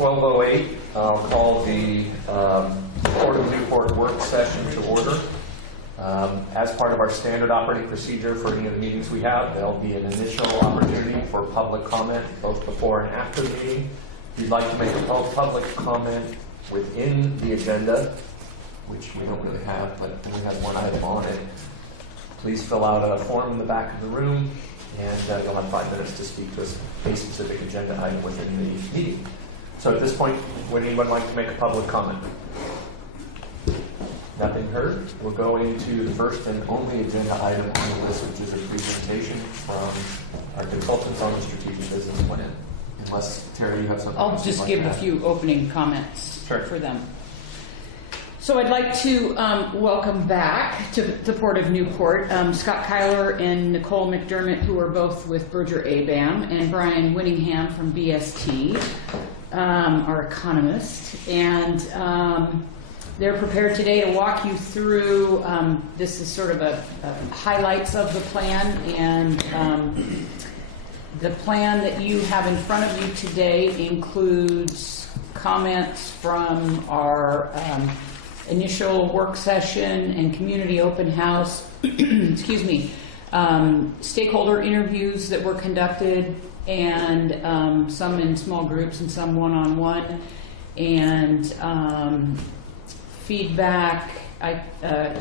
12:08. I'll call the Port of Newport work session to order. As part of our standard operating procedure for any of the meetings we have, there'll be an initial opportunity for public comment both before and after the meeting. If you'd like to make a public comment within the agenda, which we don't really have, but we have one item on it, please fill out a form in the back of the room, and you'll have 5 minutes to speak to a specific agenda item within the meeting. So at this point, would anyone like to make a public comment? Nothing heard. We'll go into the first and only agenda item on the list, which is a presentation from our consultants on the strategic business plan. Unless, Terry, you have something I'll just give a few opening comments for them. So I'd like to welcome back to the Port of Newport Scott Kyler and Nicole McDermott, who are both with Berger ABAM, and Brian Winningham from BST, our economist. And they're prepared today to walk you through, this is sort of a highlights of the plan, and the plan that you have in front of you today includes comments from our initial work session and community open house, excuse me, stakeholder interviews that were conducted, and some in small groups and some one-on-one, and feedback.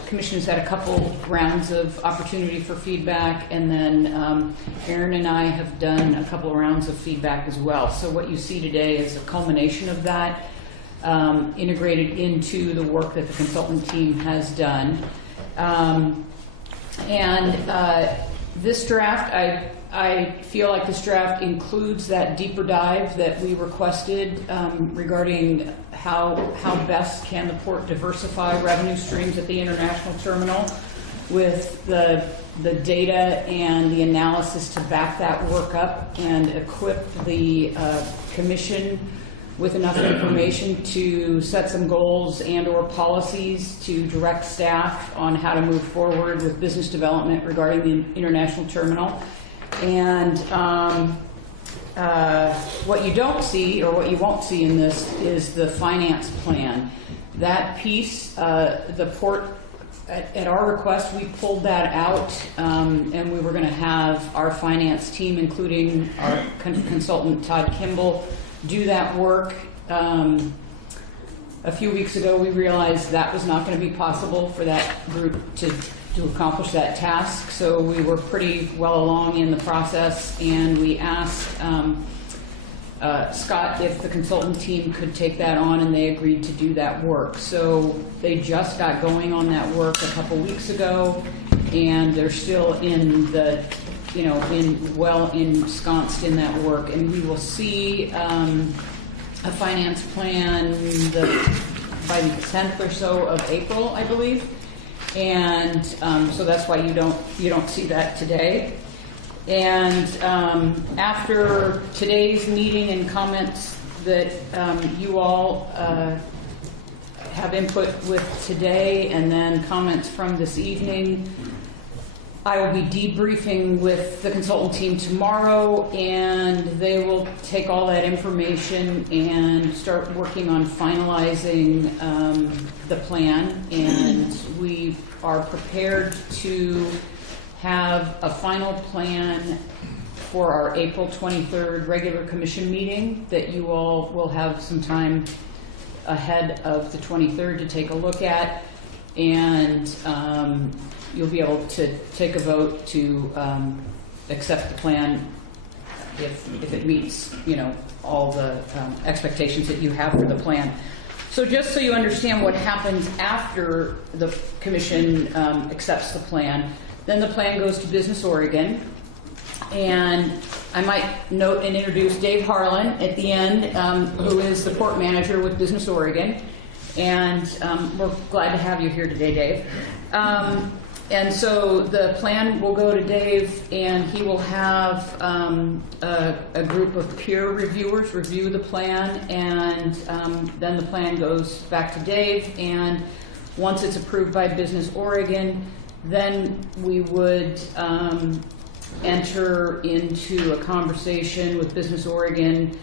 Commission's had a couple rounds of opportunity for feedback, and then Aaron and I have done a couple of rounds of feedback as well. So what you see today is a culmination of that, integrated into the work that the consultant team has done. This draft, I feel like this draft includes that deeper dive that we requested regarding how best can the port diversify revenue streams at the international terminal, with the data and the analysis to back that work up and equip the Commission with enough information to set some goals and or policies to direct staff on how to move forward with business development regarding the international terminal. And what you don't see, or what you won't see in this, is the finance plan. That piece, the port, at our request, we pulled that out, and we were going to have our finance team, including our consultant Todd Kimball, do that work. A few weeks ago, we realized that was not going to be possible for that group to accomplish that task. So we were pretty well along in the process, and we asked Scott if the consultant team could take that on, and they agreed to do that work. So they just got going on that work a couple weeks ago, and they're still in the, well ensconced in that work, and we will see a finance plan by the 10th or so of April, I believe, and so that's why you don't see that today. And after today's meeting and comments that you all have input with today, and then comments from this evening, I will be debriefing with the consultant team tomorrow, and they will take all that information and start working on finalizing the plan. And we are prepared to have a final plan for our April 23rd regular commission meeting that you all will have some time ahead of the 23rd to take a look at, and you'll be able to take a vote to accept the plan if it meets, all the expectations that you have for the plan. So just so you understand what happens after the Commission accepts the plan, then the plan goes to Business Oregon, and I might note and introduce Dave Harlan at the end, who is the port manager with Business Oregon, and we're glad to have you here today, Dave. And so the plan will go to Dave, and he will have a group of peer reviewers review the plan, and then the plan goes back to Dave, and once it's approved by Business Oregon, then we would enter into a conversation with Business Oregon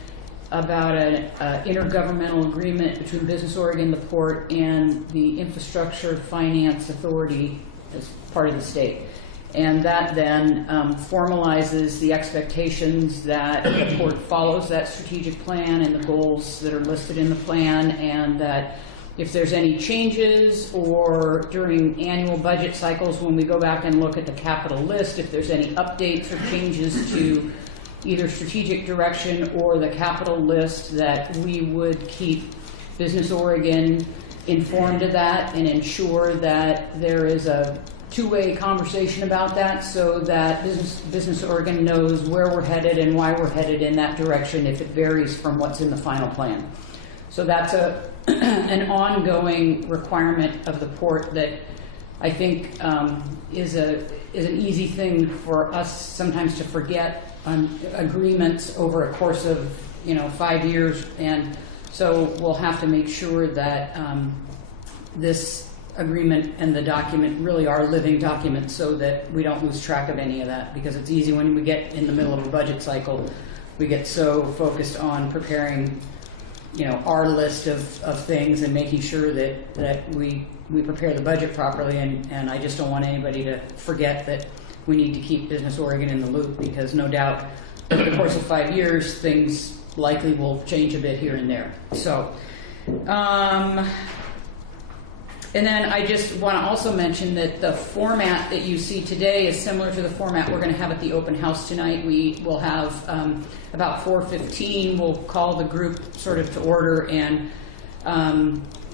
about an intergovernmental agreement between Business Oregon, the port, and the Infrastructure Finance Authority as part of the state. And that then formalizes the expectations that the port follows that strategic plan and the goals that are listed in the plan, and that if there's any changes or during annual budget cycles when we go back and look at the capital list, if there's any updates or changes to either strategic direction or the capital list, that we would keep Business Oregon informed of that and ensure that there is a two-way conversation about that, so that Business Oregon knows where we're headed and why we're headed in that direction if it varies from what's in the final plan. So that's an ongoing requirement of the port that I think is an easy thing for us sometimes to forget on agreements over a course of 5 years, and so we'll have to make sure that this agreement and the document really are living documents, so that we don't lose track of any of that, because it's easy when we get in the middle of a budget cycle, we get so focused on preparing our list of things and making sure that we prepare the budget properly, and I just don't want anybody to forget that we need to keep Business Oregon in the loop, because no doubt over the course of 5 years things likely will change a bit here and there. So and then I just want to also mention that the format that you see today is similar to the format we're going to have at the open house tonight. We will have about 4:15, we'll call the group sort of to order, and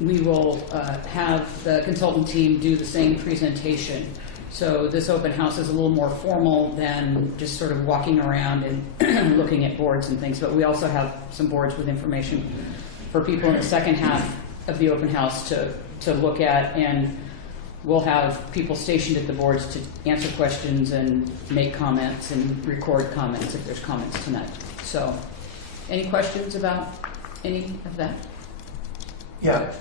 we will have the consultant team do the same presentation. So this open house is a little more formal than just sort of walking around and looking at boards and things, but we also have some boards with information for people in the second half of the open house to look at, and we'll have people stationed at the boards to answer questions and make comments and record comments if there's comments tonight. So, any questions about any of that? Yeah.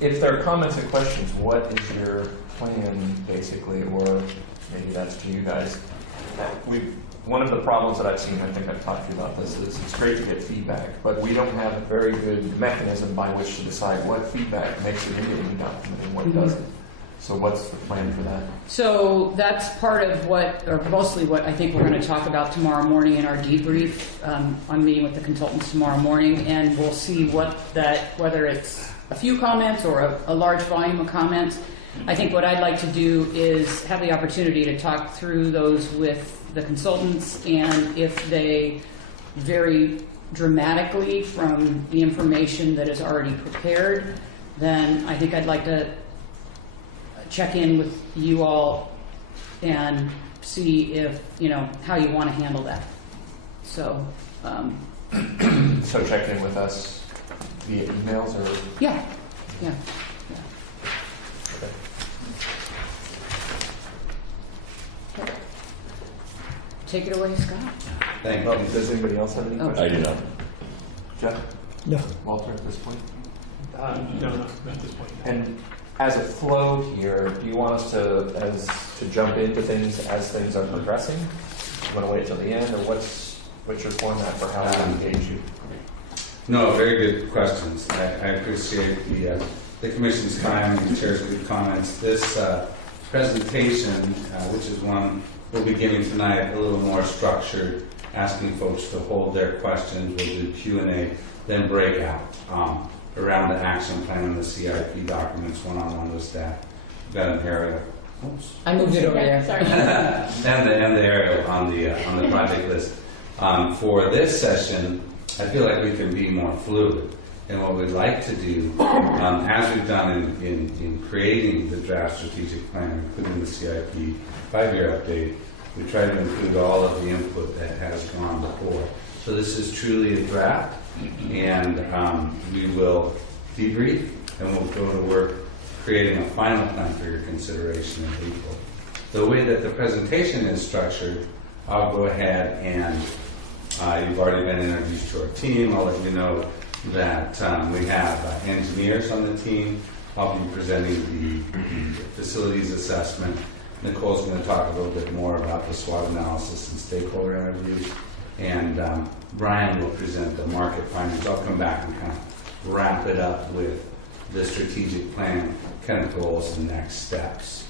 If there are comments and questions, what is your plan, basically, or maybe that's to you guys? One of the problems that I've seen, I think I've talked to you about this, is it's great to get feedback, but we don't have a very good mechanism by which to decide what feedback makes it into any document and what doesn't. So what's the plan for that? So that's part of what, or mostly what I think we're going to talk about tomorrow morning in our debrief. I'm meeting with the consultants tomorrow morning, and we'll see whether it's a few comments or a large volume of comments. I think what I'd like to do is have the opportunity to talk through those with the consultants, and if they vary dramatically from the information that is already prepared, then I think I'd like to check in with you all and see if, how you want to handle that. So, So check in with us via emails or? Yeah. Okay. Take it away, Scott. Thank you. Does anybody else have any questions? I do not. Jeff? No. Walter, at this point? No, not at this point. And as a flow here, do you want us to jump into things as things are progressing? You want to wait till the end, or what's your format for how we engage you? No, very good questions. I appreciate the Commission's time and the Chair's good comments. This presentation, which is one we'll be giving tonight, a little more structured, asking folks to hold their questions. We'll do Q&A, then breakout around the action plan and the CIP documents, one-on-one with staff. We've got an aerial. Oops. I moved it over there. Sorry. and the aerial on the project list. For this session, I feel like we can be more fluid. And what we'd like to do, as we've done in creating the draft strategic plan, including the CIP 5-year update, we try to include all of the input that has gone before. So this is truly a draft, and we will debrief, and we'll go to work creating a final plan for your consideration in April. The way that the presentation is structured, I'll go ahead and you've already been introduced to our team. I'll let you know that we have engineers on the team. I'll be presenting the facilities assessment. Nicole's going to talk a little bit more about the SWOT analysis and stakeholder interviews. and Brian will present the market findings. I'll come back and kind of wrap it up with the strategic plan, kind of goals and next steps.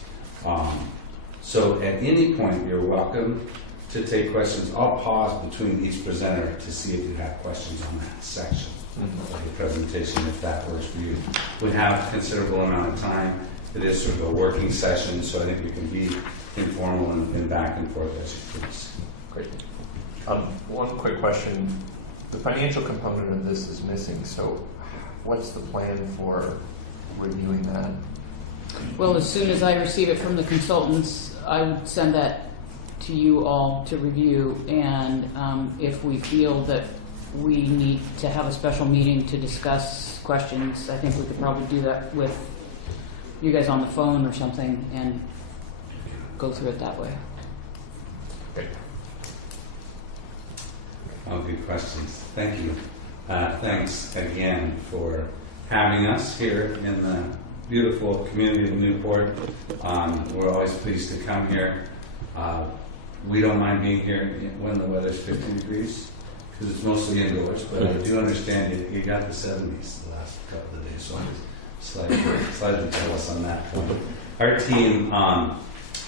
So at any point, you're welcome to take questions. I'll pause between each presenter to see if you have questions on that section of the presentation, if that works for you. We have a considerable amount of time. It is sort of a working session, so I think we can be informal and back and forth as you please. Great. One quick question. The financial component of this is missing, so what's the plan for reviewing that? Well, as soon as I receive it from the consultants, I would send that to you all to review, and if we feel that we need to have a special meeting to discuss questions, I think we could probably do that with you guys on the phone or something and go through it that way. Great. All good questions. Thank you. Thanks again for having us here in the beautiful community of Newport. We're always pleased to come here. We don't mind being here when the weather's 50 degrees because it's mostly indoors, but I do understand you got the 70s the last couple of days, so I'm slightly jealous on that point. Our team,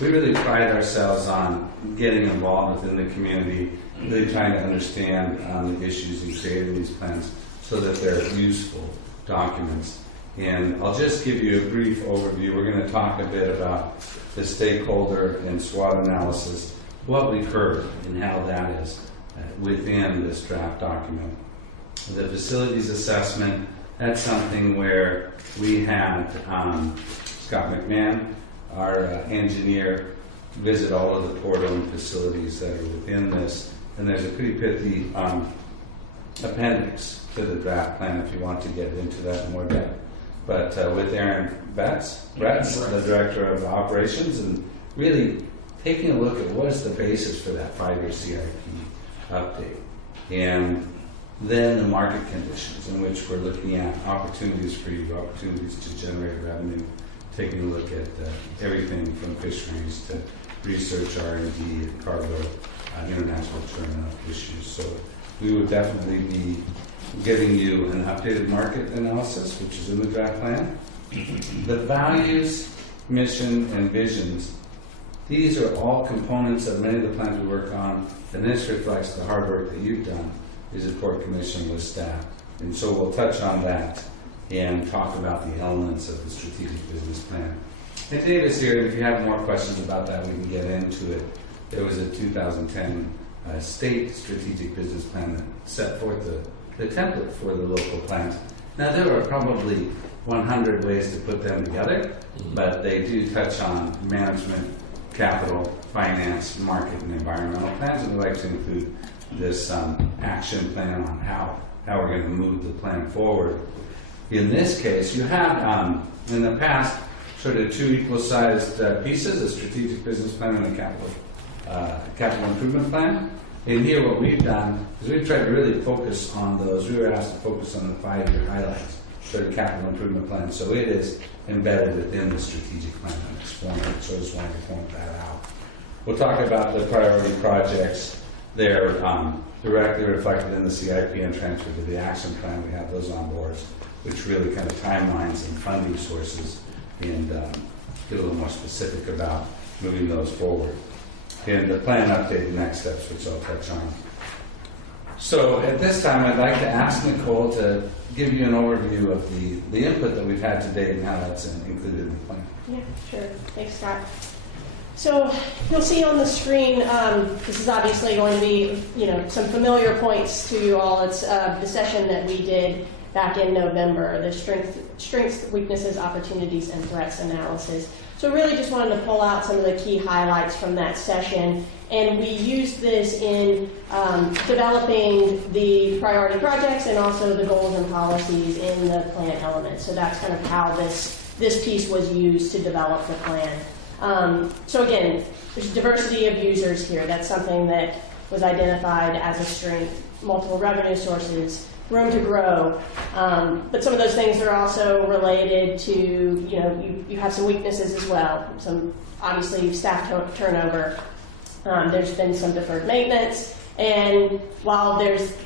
we really pride ourselves on getting involved within the community, really trying to understand the issues and creating these plans so that they're useful documents. And I'll just give you a brief overview. We're going to talk a bit about the stakeholder and SWOT analysis, what we've heard and how that is within this draft document. The facilities assessment, that's something where we had Scott McMahon, our engineer, visit all of the Port owned facilities that are within this. And there's a pretty pithy appendix to the draft plan if you want to get into that in more depth. But with Aaron Betts, the Director of Operations, and really taking a look at what is the basis for that 5-year CIP update. And then the market conditions in which we're looking at opportunities for you, opportunities to generate revenue, taking a look at everything from fisheries to research, R&D, cargo, international terminal issues. So we would definitely be giving you an updated market analysis, which is in the draft plan. The values, mission, and visions, these are all components of many of the plans we work on, and this reflects the hard work that you've done as a Port Commission with staff. And so we'll touch on that and talk about the elements of the strategic business plan. And Dave is here, and if you have more questions about that, we can get into it. There was a 2010 state strategic business plan that set forth the template for the local plans. Now, there are probably 100 ways to put them together, but they do touch on management, capital, finance, market, and environmental plans, and we like to include this action plan on how we're going to move the plan forward. In this case, you have, in the past, sort of two equal-sized pieces, a strategic business plan and a capital improvement plan. And here what we've done is we've tried to really focus on those. We were asked to focus on the 5-year highlights for the capital improvement plan. So it is embedded within the strategic plan in its format. So I just wanted to point that out. We'll talk about the priority projects. They're directly reflected in the CIP and transferred to the action plan. We have those on boards, which really kind of timelines and funding sources and get a little more specific about moving those forward. And the plan update, the next steps, which I'll touch on. So at this time, I'd like to ask Nicole to give you an overview of the input that we've had to date and how that's included in the plan. Yeah, sure. Thanks, Scott. So you'll see on the screen, this is obviously going to be, some familiar points to you all. It's the session that we did back in November, the strengths, weaknesses, opportunities, and threats analysis. So really just wanted to pull out some of the key highlights from that session. And we used this in developing the priority projects and also the goals and policies in the plan elements. So that's kind of how this piece was used to develop the plan. So again, there's diversity of users here. That's something that was identified as a strength, multiple revenue sources, room to grow. But some of those things are also related to, you have some weaknesses as well. Some, obviously, staff turnover. There's been some deferred maintenance And while there's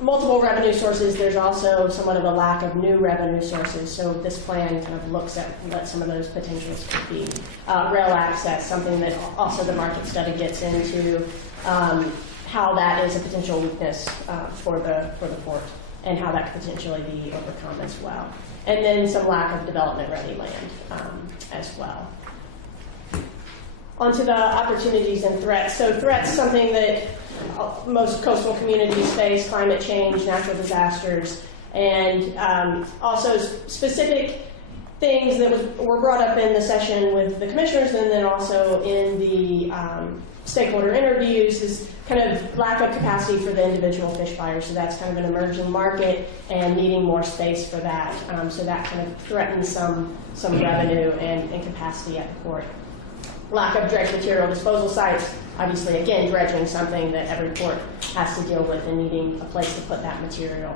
multiple revenue sources, there's also somewhat of a lack of new revenue sources. So this plan kind of looks at what some of those potentials could be. Rail access, something that also the market study gets into, how that is a potential weakness for the port, and how that could potentially be overcome as well. And then some lack of development-ready land as well. Onto the opportunities and threats. So threats, something that most coastal communities face: climate change, natural disasters, and also specific things that were brought up in the session with the commissioners, and then also in the stakeholder interviews, is kind of lack of capacity for the individual fish buyers. So that's kind of an emerging market and needing more space for that. So that kind of threatens some revenue and capacity at the port. Lack of dredge material disposal sites, obviously, again, dredging, something that every port has to deal with, and needing a place to put that material.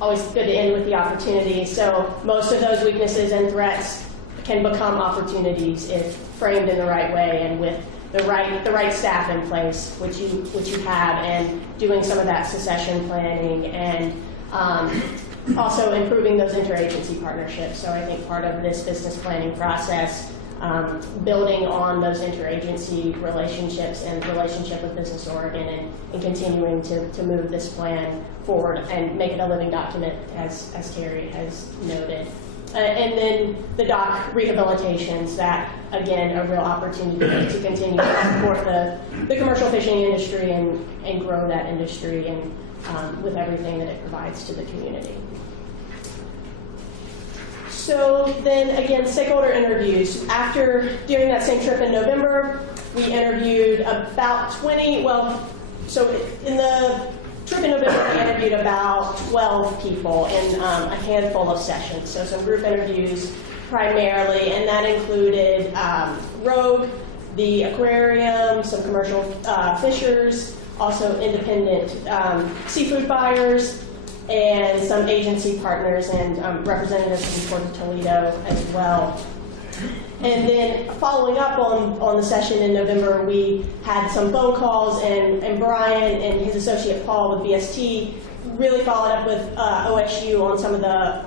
Always good to end with the opportunities. So most of those weaknesses and threats can become opportunities if framed in the right way and with the right staff in place, which you have, and doing some of that succession planning, and also improving those interagency partnerships. So I think part of this business planning process, building on those interagency relationships and relationship with Business Oregon, and continuing to move this plan forward and make it a living document, as Terry has noted. And then the dock rehabilitations, that, again, a real opportunity to continue to support the commercial fishing industry and grow that industry, and with everything that it provides to the community. So then again, stakeholder interviews. During that same trip in November, we interviewed about 20, so in the trip in November, we interviewed about 12 people in a handful of sessions. So some group interviews primarily, and that included Rogue, the aquarium, some commercial fishers, also independent seafood buyers, and some agency partners and representatives from Port of Toledo as well. And then following up on the session in November, we had some phone calls, and Brian and his associate Paul with BST really followed up with OSU on some of the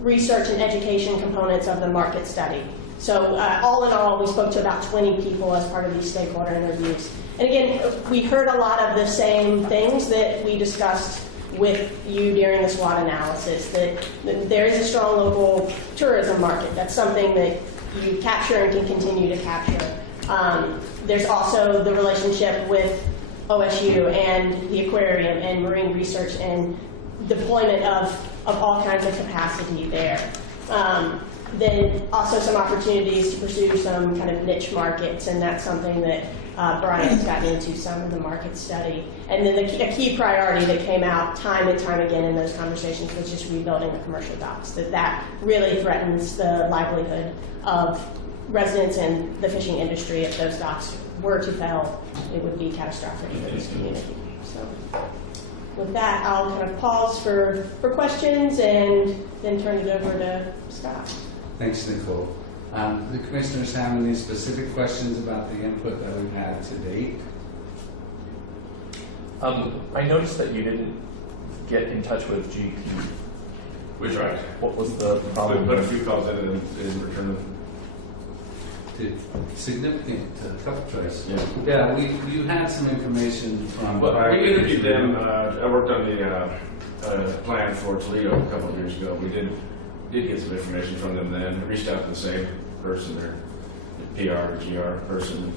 research and education components of the market study. So all in all, we spoke to about 20 people as part of these stakeholder interviews. And again, we heard a lot of the same things that we discussed with you during the SWOT analysis, that there is a strong local tourism market. That's something that you capture and can continue to capture. There's also the relationship with OSU and the aquarium and marine research and deployment of all kinds of capacity there. Then also some opportunities to pursue some kind of niche markets, and that's something that Brian's gotten into some of the market study. And then a key priority that came out time and time again in those conversations was just rebuilding the commercial docks, that really threatens the livelihood of residents and the fishing industry. If those docks were to fail, it would be catastrophic for this community. So with that, I'll kind of pause for questions and then turn it over to Scott. Thanks, Nicole. The commissioners have any specific questions about the input that we've had to date? I noticed that you didn't get in touch with GP. We tried. What was the problem? We put a few calls in and returned them. Significant tough choice. Yeah. You had some information from. Well, we interviewed them. I worked on the plan for Toledo a couple of years ago. We did get some information from them then. Reached out to the same person, their PR or GR person,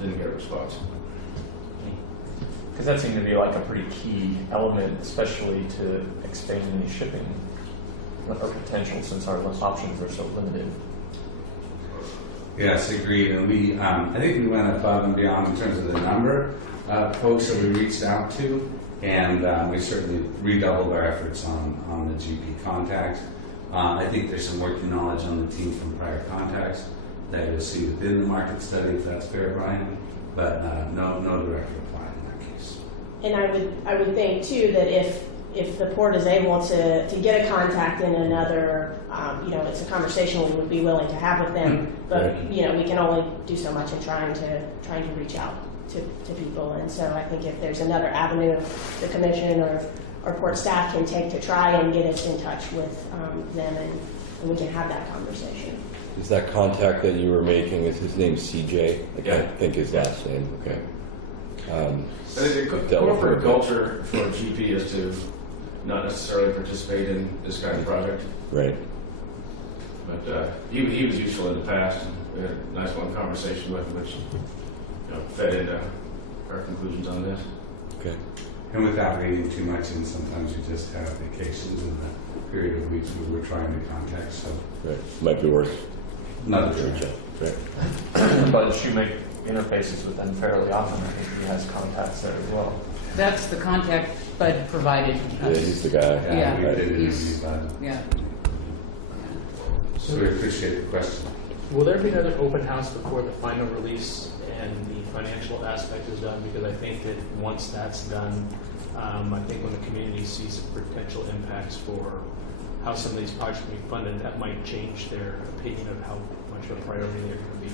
didn't get a response. Because that seemed to be like a pretty key element, especially to expanding the shipping or potential, since our options are so limited. Yes, agreed. And we, I think we went above and beyond in terms of the number of folks that we reached out to, and we certainly redoubled our efforts on the GP contacts. I think there's some working knowledge on the team from prior contacts that you'll see within the market study, if that's fair, Brian. But no direct reply in that case. And I would think too that if the port is able to get a contact in another, it's a conversation we would be willing to have with them. But we can only do so much in trying to reach out. to people. And so I think if there's another avenue the commission or port staff can take to try and get us in touch with them, and we can have that conversation. Is that contact that you were making, is his name CJ? I Yeah. can't think his last name, okay. I think the Dealt with corporate it. culture for GP is to not necessarily participate in this kind of project, Right. but he was useful in the past. And we had a nice long conversation with him, which fed into our conclusions on this. Okay. And without reading too much, and sometimes you just have vacations in the period of weeks we were trying to contact, so Right. Might be worth another reach try. out. Right. But you make interfaces with them fairly often. I think he has contacts there as well. That's the contact Bud provided Yeah, us. he's the guy. Yeah. We did interview He's- Bud. Yeah. So we appreciate the question. Will there be another open house before the final release and the financial aspect is done? Because I think that once that's done, I think when the community sees potential impacts for how some of these projects will be funded, that might change their opinion of how much of a priority they're going to be.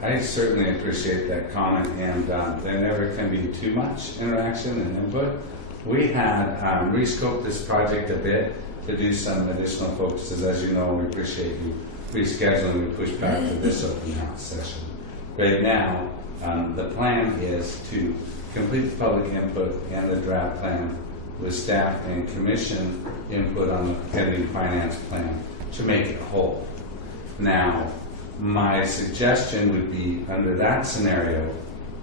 I certainly appreciate that comment, and there never can be too much interaction and input. We had rescoped this project a bit to do some additional focuses. As you know, we appreciate you rescheduling and push back to this open house session. Right now, the plan is to complete the public input and the draft plan with staff and commission input on the pending finance plan to make it whole. Now, my suggestion would be, under that scenario,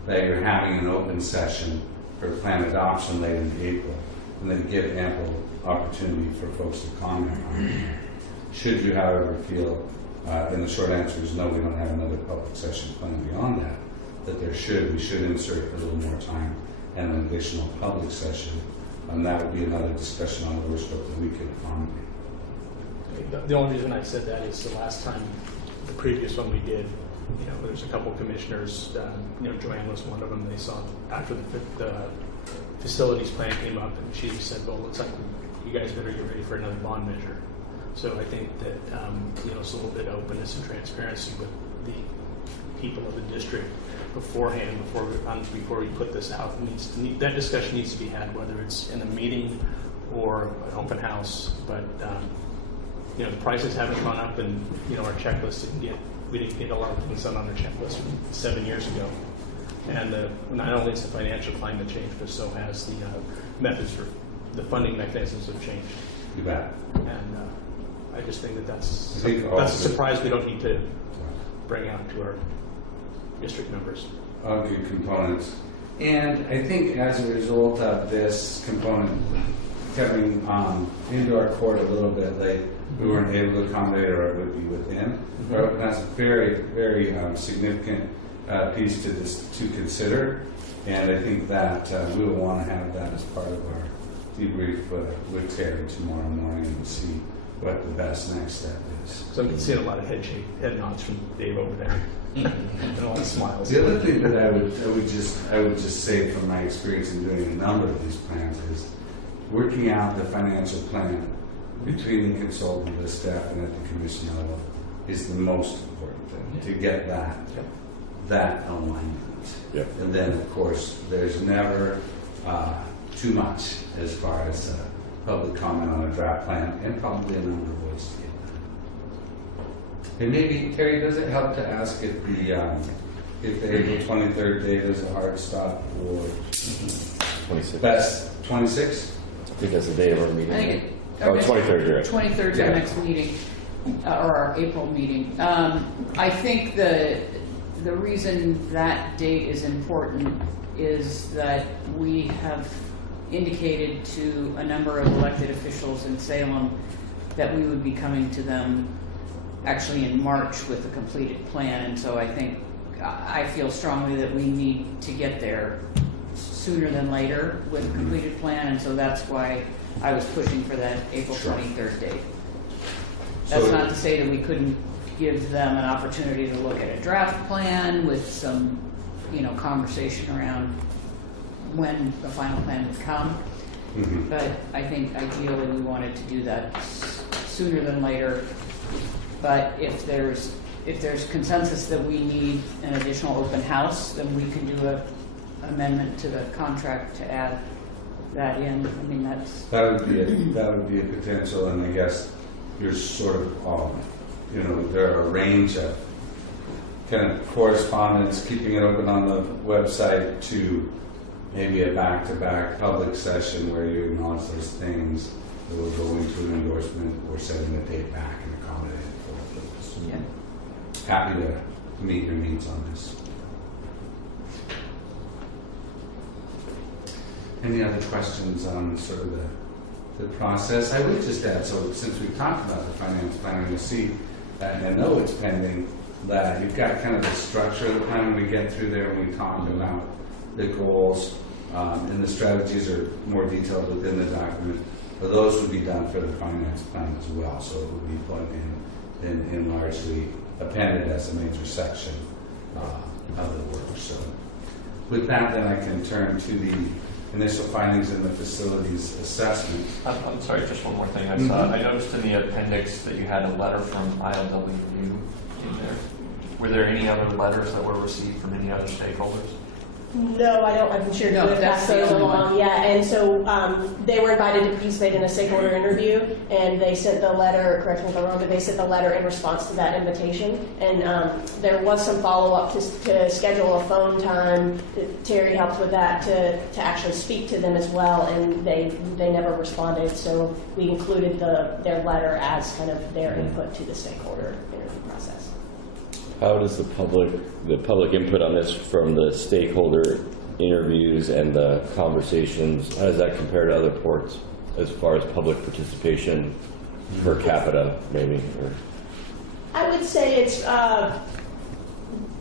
that you're having an open session for plan adoption late in April, and then give ample opportunity for folks to comment on it. Should you, however, feel, and the short answer is no, we don't have another public session planned beyond that, that we should insert a little more time and an additional public session, and that would be another discussion on the work scope that we could accommodate. The only reason I said that is the last time, the previous one we did, there's a couple of commissioners, Joanne was one of them. They saw after the facilities plan came up, and she said, well, it looks like you guys better get ready for another bond measure. So I think that, it's a little bit of openness and transparency with the people of the district beforehand, before we put this out. That discussion needs to be had, whether it's in a meeting or an open house. But the prices haven't gone up, and our checklist we didn't get a lot of things done on our checklist 7 years ago. And not only has the financial climate changed, but so has the methods for the funding mechanisms have changed. You bet. And I just think that's I think a surprise we don't need to bring out to our district members. All good components. And I think as a result of this component coming into our court a little bit late, we weren't able to accommodate, or it would be within. But that's a very, very significant piece to consider. And I think that we will want to have that as part of our debrief with Terry tomorrow morning and see what the best next step is. So I'm seeing a lot of head nods from Dave over there. And a lot of smiles. The other thing that I would just say from my experience in doing a number of these plans is working out the financial plan between the consultant, the staff, and at the commission level is the most important thing, to get that alignment. Yep. And then, of course, there's never too much as far as public comment on a draft plan, and probably a number of ways to get that. And maybe, Terry, does it help to ask if the April 23rd date is a hard stop, or 26. best 26? I think that's the date of our meeting. I think Oh, 23rd, you're right. 23rd is Yeah. our next meeting, or our April meeting. I think the reason that date is important is that we have indicated to a number of elected officials in Salem that we would be coming to them actually in March with a completed plan. And so I feel strongly that we need to get there sooner than later with a completed plan. And so that's why I was pushing for that April 23rd date. That's So- not to say that we couldn't give them an opportunity to look at a draft plan with some, conversation around when the final plan would come. Mhm. But I think ideally we wanted to do that sooner than later. But if there's consensus that we need an additional open house, then we can do amendment to the contract to add that in. I mean, that's, That would be a potential, and I guess you're sort of, you know, there are a range of kind of correspondence, keeping it open on the website, to maybe a back-to-back public session where you acknowledge those things that will go into an endorsement or setting a date back and accommodate it for those. yeah. Happy to meet your needs on this. Any other questions on sort of the process? I would just add, so since we've talked about the finance plan, you'll see, and I know it's pending, that you've got kind of the structure of the plan when we get through there and we talk about the goals, and the strategies are more detailed within the document. But those would be done for the finance plan as well, so it would be plugged in largely appended as a major section of the work. So with that, then I can turn to the initial findings in the facilities assessment. I'm sorry, just one more thing. I saw, I noticed in the appendix that you had a letter from ILWU in there. Were there any other letters that were received from any other stakeholders? No, I don't. I'm sure No, you would that's pass the those only along. one. Yeah, and so they were invited to participate in a stakeholder interview, and they sent the letter. Correct me if I'm wrong, but they sent the letter in response to that invitation. And there was some follow up to schedule a phone time. Terry helped with that to actually speak to them as well, and they never responded. So we included their letter as kind of their input to the stakeholder interview process. How does the public input on this from the stakeholder interviews and the conversations, how does that compare to other ports as far as public participation per capita, maybe? Or? I would say it's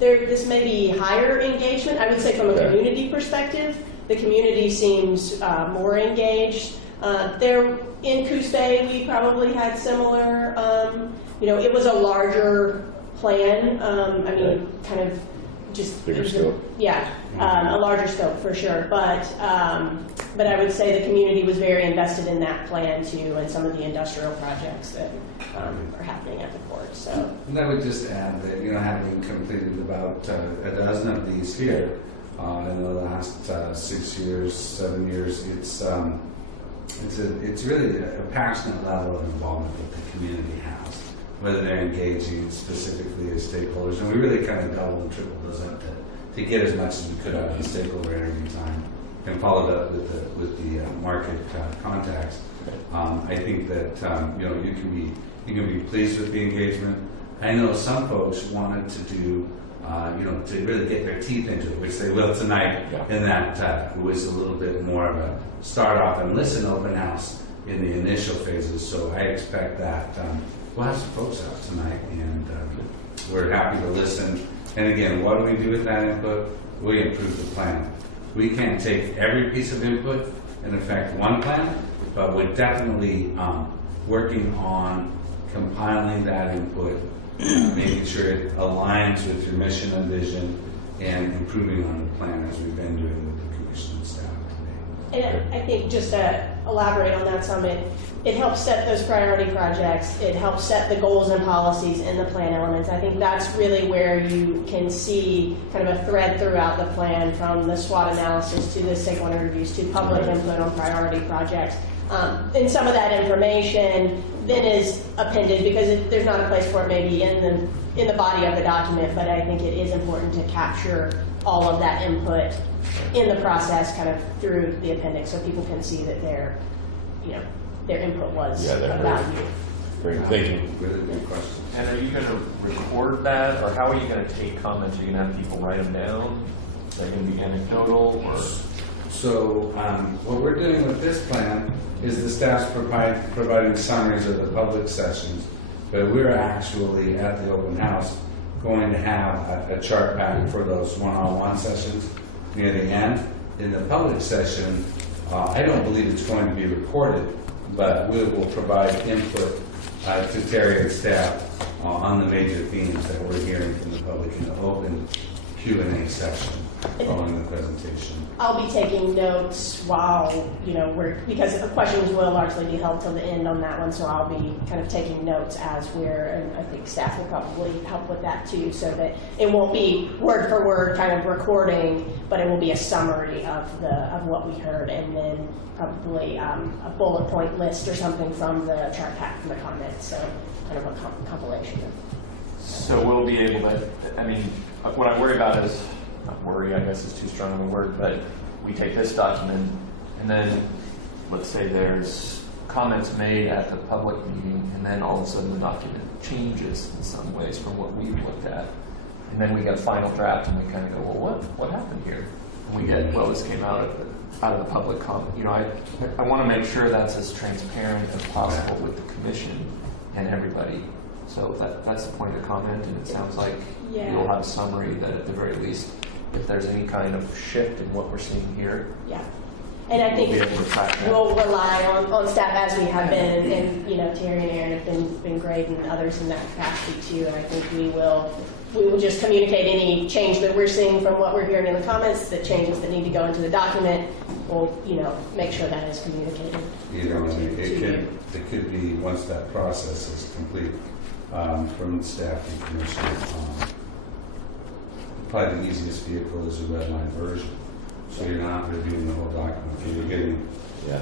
this may be higher engagement. I would say from a Okay. community perspective, the community seems more engaged. There in Coos Bay, we probably had similar. It was a larger plan. I mean, kind of just Bigger scope. Yeah, a larger scope for sure. But I would say the community was very invested in that plan too, and some of the industrial projects that are happening at the port. So. And I would just add that, having completed about a dozen of these here in the last 6 years, 7 years, it's really a passionate level of involvement that the community has, whether they're engaging specifically as stakeholders. And we really kind of doubled and tripled those up to get as much as we could out of the stakeholder interview time, and followed up with the market contacts. I think that you can be pleased with the engagement. I know some folks wanted to do to really get their teeth into it, which they will tonight. Yeah. And that was a little bit more of a start off and listen open house in the initial phases. So I expect that we'll have some folks out tonight, and we're happy to listen. And again, what do we do with that input? We improve the plan. We can't take every piece of input and affect one plan, but we're definitely working on compiling that input, making sure it aligns with your mission and vision, and improving on the plan as we've been doing with the commission and staff today. And I think just to elaborate on that some, it helps set those priority projects. It helps set the goals and policies in the plan elements. I think that's really where you can see kind of a thread throughout the plan, from the SWOT analysis to the stakeholder interviews to public input on priority projects. And some of that information then is appended, because there's not a place for it maybe in the body of the document, but I think it is important to capture all of that input in the process kind of through the appendix, so people can see that their input was Yeah, they're of value. Great, thank you. Really good question. And are you going to record that, or how are you going to take comments? Are you going to have people write them down? They're going to be anecdotal, or? So what we're doing with this plan is the staff's providing summaries of the public sessions, but we're actually at the open house going to have a chart pattern for those one-on-one sessions near the end. In the public session, I don't believe it's going to be recorded, but we will provide input to Terry and staff on the major themes that we're hearing from the public in the open Q&A session following the presentation. I'll be taking notes while, because the questions will largely be held till the end on that one, so I'll be kind of taking notes as and I think staff will probably help with that too, so that it won't be word for word kind of recording, but it will be a summary of what we heard, and then probably a bullet point list or something from the chart pack from the comments, so kind of a compilation. So we'll be able to, what I worry about is, not worry, I guess is too strong of a word, but we take this document and then let's say there's comments made at the public meeting and then all of a sudden the document changes in some ways from what we've looked at. And then we get a final draft and we kind of go, well, what happened here? And we get, well, this came out of the public comment. I want to make sure that's as transparent as possible with the commission and everybody. So that's the point of comment, and it sounds like you'll have a summary that at the very least, if there's any kind of shift in what we're seeing here, Yeah. And I think we'll be able to track that. we'll rely on staff as we have been, and Terry and Aaron have been great, and others in that capacity too. And I think we will just communicate any change that we're seeing from what we're hearing in the comments, the changes that need to go into the document. We'll make sure that is communicated. It could be, once that process is complete, from the staff and commission, probably the easiest vehicle is a red line version. So you're not reviewing the whole document.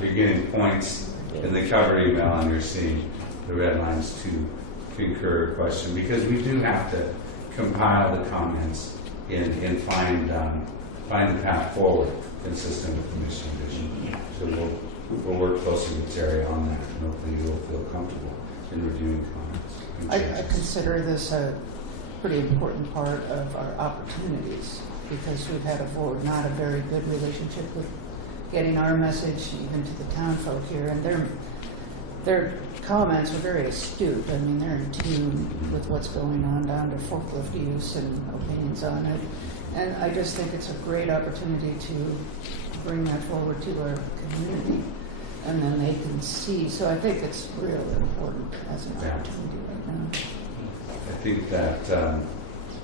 You're getting points in the cover email, and you're seeing the red lines to concur, question, because we do have to compile the comments and find the path forward consistent with the mission vision. So we'll work closely with Terry on that, and hopefully you'll feel comfortable in reviewing comments. and I changes. consider this a pretty important part of our opportunities, because we've had not a very good relationship with getting our message even to the town folk here, and their comments are very astute. They're in tune with what's going on down to forklift use and opinions on it. And I just think it's a great opportunity to bring that forward to our community, and then they can see. So I think it's really important as an opportunity right now. I think that,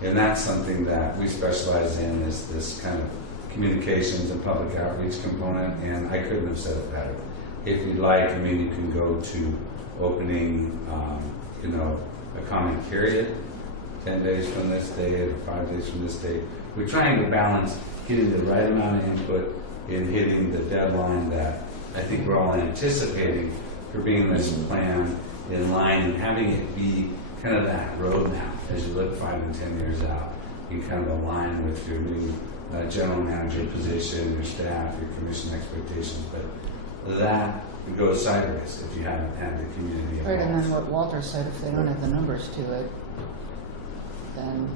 and that's something that we specialize in, is this kind of communications and public outreach component, and I couldn't have said it better. If you'd like, you can go to opening, a comment period, 10 days from this date or 5 days from this date. We're trying to balance getting the right amount of input and hitting the deadline that I think we're all anticipating for being this plan in line, and having it be kind of that roadmap as you look 5 and 10 years out. You kind of align with your new general manager position, your staff, your commission expectations, but that goes sideways if you haven't had the community involved. Right, and then what Walter said, if they don't have the numbers to it, then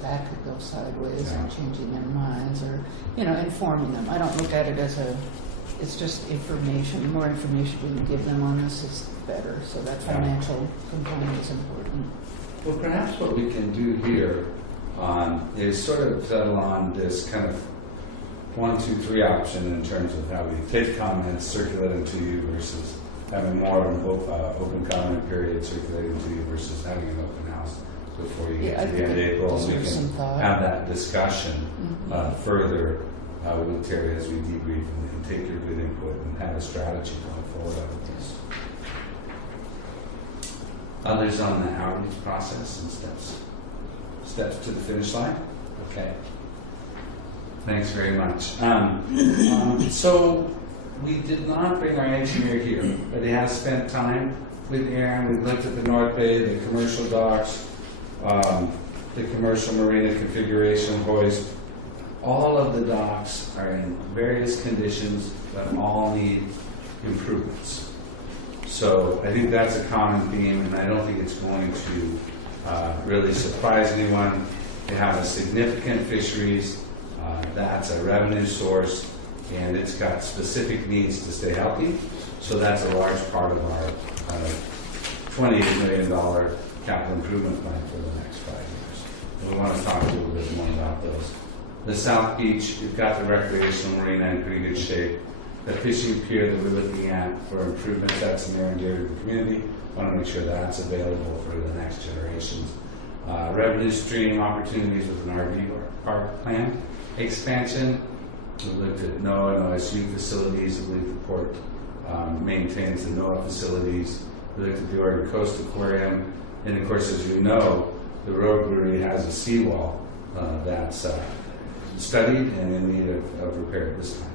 that could go sideways and changing their minds, or, informing them. I don't look at it as it's just information. The more information we can give them on this is better, so that financial component is important. Well, perhaps what we can do here is sort of settle on this kind of 1, 2, 3 option in terms of how we take comments, circulate them to you, versus having more of an open comment period circulating to you versus having an open house before you get to the end of April. And we can have that discussion further with Terry as we debrief and take your good input and have a strategy going forward out of this. Others on the outreach process and steps to the finish line? Okay. Thanks very much. So we did not bring our engineer here, but he has spent time with Aaron. We've looked at the North Bay, the commercial docks, the commercial marina configuration hoist. All of the docks are in various conditions that all need improvements. So I think that's a common theme, and I don't think it's going to really surprise anyone. They have a significant fisheries. That's a revenue source, and it's got specific needs to stay healthy. So that's a large part of our $28 million capital improvement plan for the next 5 years. We want to talk a little bit more about those. The South Beach, we've got the recreational marina in pretty good shape. The fishing pier that we're looking at for improvements, that's near and dear to the community. Want to make sure that's available for the next generations. revenue stream opportunities with an RV park plan expansion. We looked at NOAA and OSU facilities. I believe the port maintains the NOAA facilities. We looked at the Oregon Coast Aquarium. And of course, as you know, the Road Brewery has a seawall that's studied and in need of repair at this time.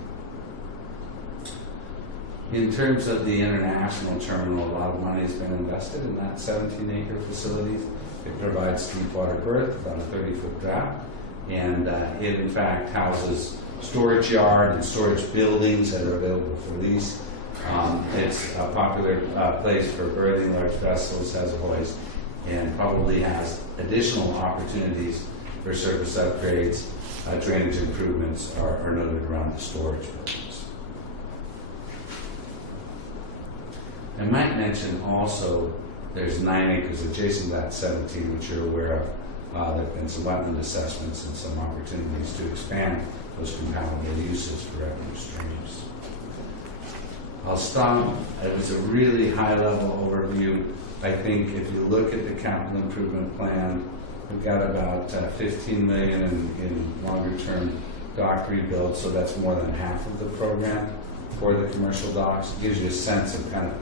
In terms of the international terminal, a lot of money has been invested in that 17-acre facility. It provides deep water berth, about a 30-foot draft, and it in fact houses storage yard and storage buildings that are available for lease. It's a popular place for berthing large vessels, has a hoist, and probably has additional opportunities for surface upgrades. Drainage improvements are noted around the storage buildings. I might mention also there's 9 acres adjacent to that 17, which you're aware of. There have been some wetland assessments and some opportunities to expand those compatible uses for revenue streams. I'll stop. It was a really high-level overview. I think if you look at the capital improvement plan, we've got about $15 million in longer-term dock rebuild, so that's more than half of the program for the commercial docks. It gives you a sense of kind of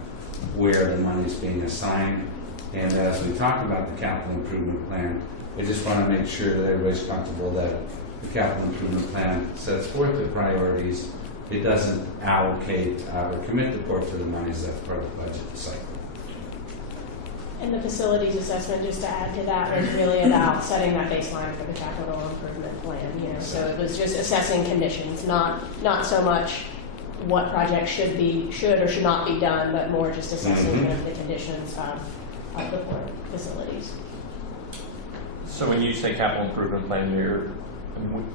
where the money is being assigned. And as we talk about the capital improvement plan, I just want to make sure that everybody's comfortable that the capital improvement plan sets forth the priorities. It doesn't allocate or commit the port for the monies. That's part of the budget cycle. And the facilities assessment, just to add to that, was really about setting that baseline for the capital improvement plan. You know, so it was just assessing conditions, not so much what projects should or should not be done, but more just assessing the conditions of the port facilities. So when you say capital improvement plan,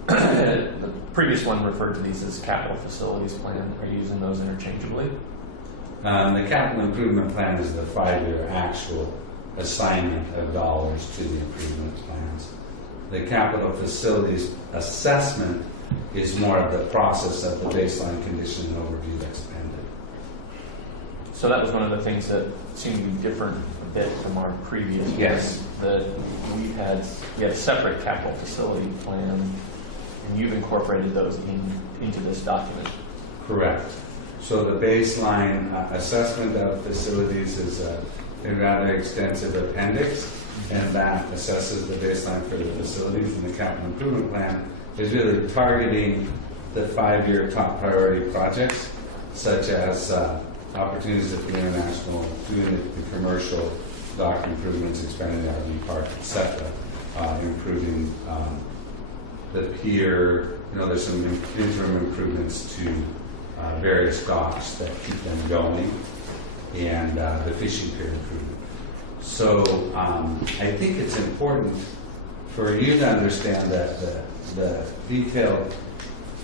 the previous one referred to these as capital facilities plan. Are you using those interchangeably? The capital improvement plan is the 5-year actual assignment of dollars to the improvement plans. The capital facilities assessment is more of the process of the baseline condition and overview that's pending. So that was one of the things that seemed to be different a bit from our previous Yes. one, that we had a separate capital facility plan, and you've incorporated those into this document. Correct. So the baseline assessment of facilities is a rather extensive appendix, and that assesses the baseline for the facilities. And the capital improvement plan is really targeting the 5-year top priority projects, such as opportunities at the international, doing the commercial dock improvements, expanding the RV park, etc., improving the pier. You know, there's some interim improvements to various docks that keep them going, and the fishing pier improvement. So I think it's important for you to understand that the detailed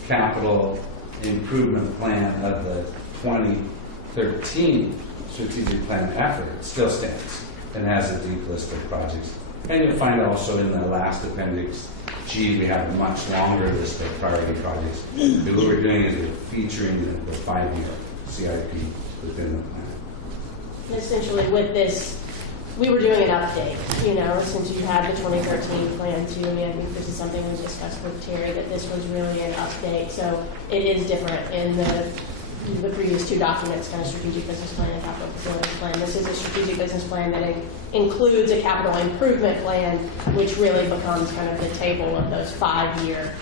capital improvement plan of the 2013 strategic plan effort still stands and has a deep list of projects. And you'll find also in the last appendix G, we have a much longer list of priority projects. What we're doing is we're featuring the 5-year CIP within the plan. And essentially with this, we were doing an update, you know, since you had the 2013 plan too. I mean, I think this is something we discussed with Terry, that this was really an update. So it is different in the previous 2 documents, kind of strategic business plan and capital facilities plan. This is a strategic business plan that includes a capital improvement plan, which really becomes kind of the table of those 5-year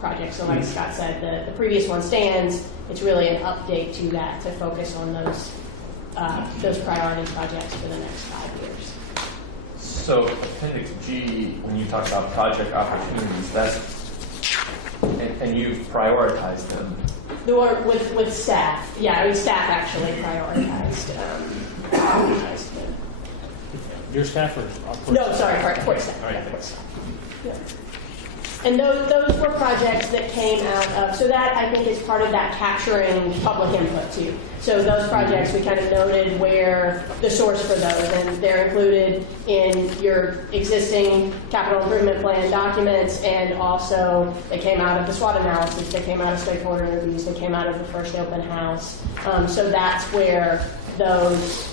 projects. So like Scott said, the previous one stands. It's really an update to that to focus on those priority projects for the next 5 years. So Appendix G, when you talk about project opportunities, and you've prioritized them. The one with staff, yeah, I mean staff actually prioritized them. Your staff or? No, sorry, port staff. All right, Yeah, port staff. Yeah. And those were projects that came out of, so that I think is part of that capturing public input too. So those projects, we kind of noted where the source for those, and they're included in your existing capital improvement plan documents, and also they came out of the SWOT analysis, they came out of stakeholder interviews, they came out of the first open house. So that's where those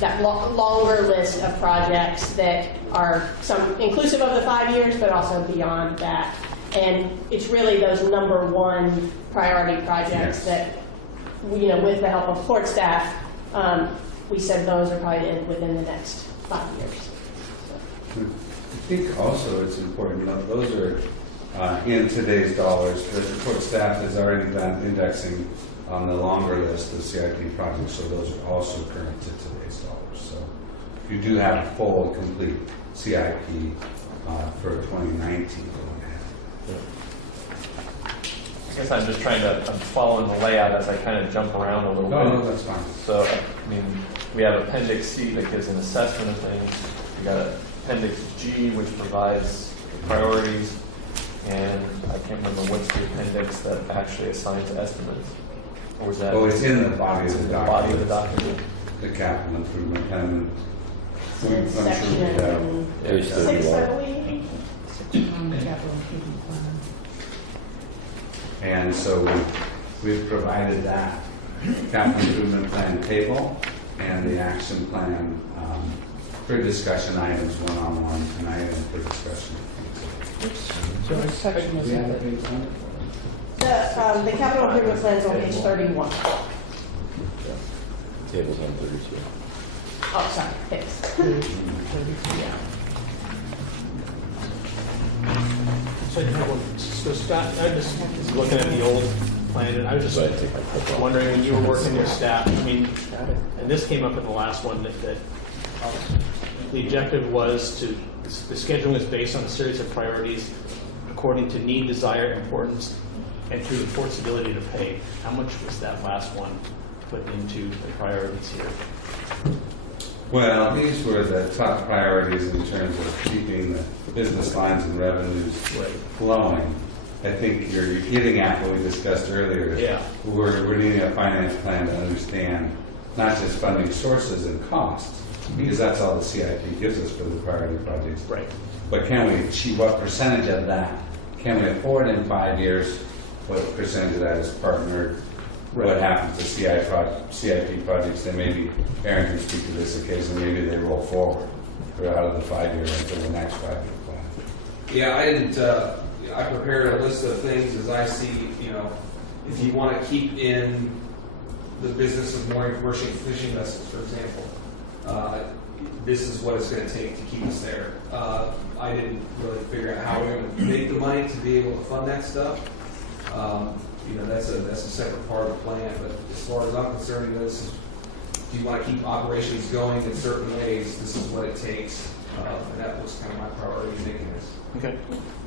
longer list of projects that are some inclusive of the 5 years, but also beyond that. And it's really those number one priority projects that, you know, with the help of port staff, we said those are probably within the next 5 years. I think also it's important to note, those are in today's dollars, because the port staff has already done indexing on the longer list of CIP projects, so those are also current to today's dollars. So if you do have a full and complete CIP for 2019, I guess I'm just I'm following the layout as I kind of jump around a little bit. no, that's fine. So, I mean, we have Appendix C that gives an assessment of things. We got Appendix G, which provides priorities, and I can't remember what's the appendix that actually assigns estimates. Or was that? Oh, it's in the body of the body of the document. document. The capital improvement plan. I'm sure we have. Section Page 6, 31. I believe. On the capital improvement plan. And so we've provided that capital improvement plan table and the action plan for discussion items, one-on-one, and item for discussion. Which section is it? The capital improvement plan is on page 31. Table's on 32. Oh, sorry, thanks. 33. So Scott, I just was looking at the old plan, and I was But I just think I put that. wondering, when you were working your staff, I mean, and this came up in the last one, that the objective was the scheduling is based on a series of priorities according to need, desire, importance, and through the port's ability to pay. How much was that last one put into the priorities here? Well, these were the top priorities in terms of keeping the business lines and revenues flowing. I think you're getting at what we discussed earlier. Yeah. We're needing a finance plan to understand not just funding sources and costs, because that's all the CIP gives us for the priority projects. Right. But can we achieve, what percentage of that can we afford in 5 years? What percentage of that is partnered? What happens to CIP projects? Then maybe Aaron can speak to this occasionally. Maybe they roll forward. They're out of the 5 year into the next 5 year plan. Yeah, I didn't, I prepared a list of things as I see, if you want to keep in the business of mooring commercial fishing vessels, for example, this is what it's going to take to keep us there. I didn't really figure out how we're going to make the money to be able to fund that stuff. That's a separate part of the plan, but as far as I'm concerned, this is, if you want to keep operations going in certain ways, this is what it takes. And that was kind of my priority in making this. Okay.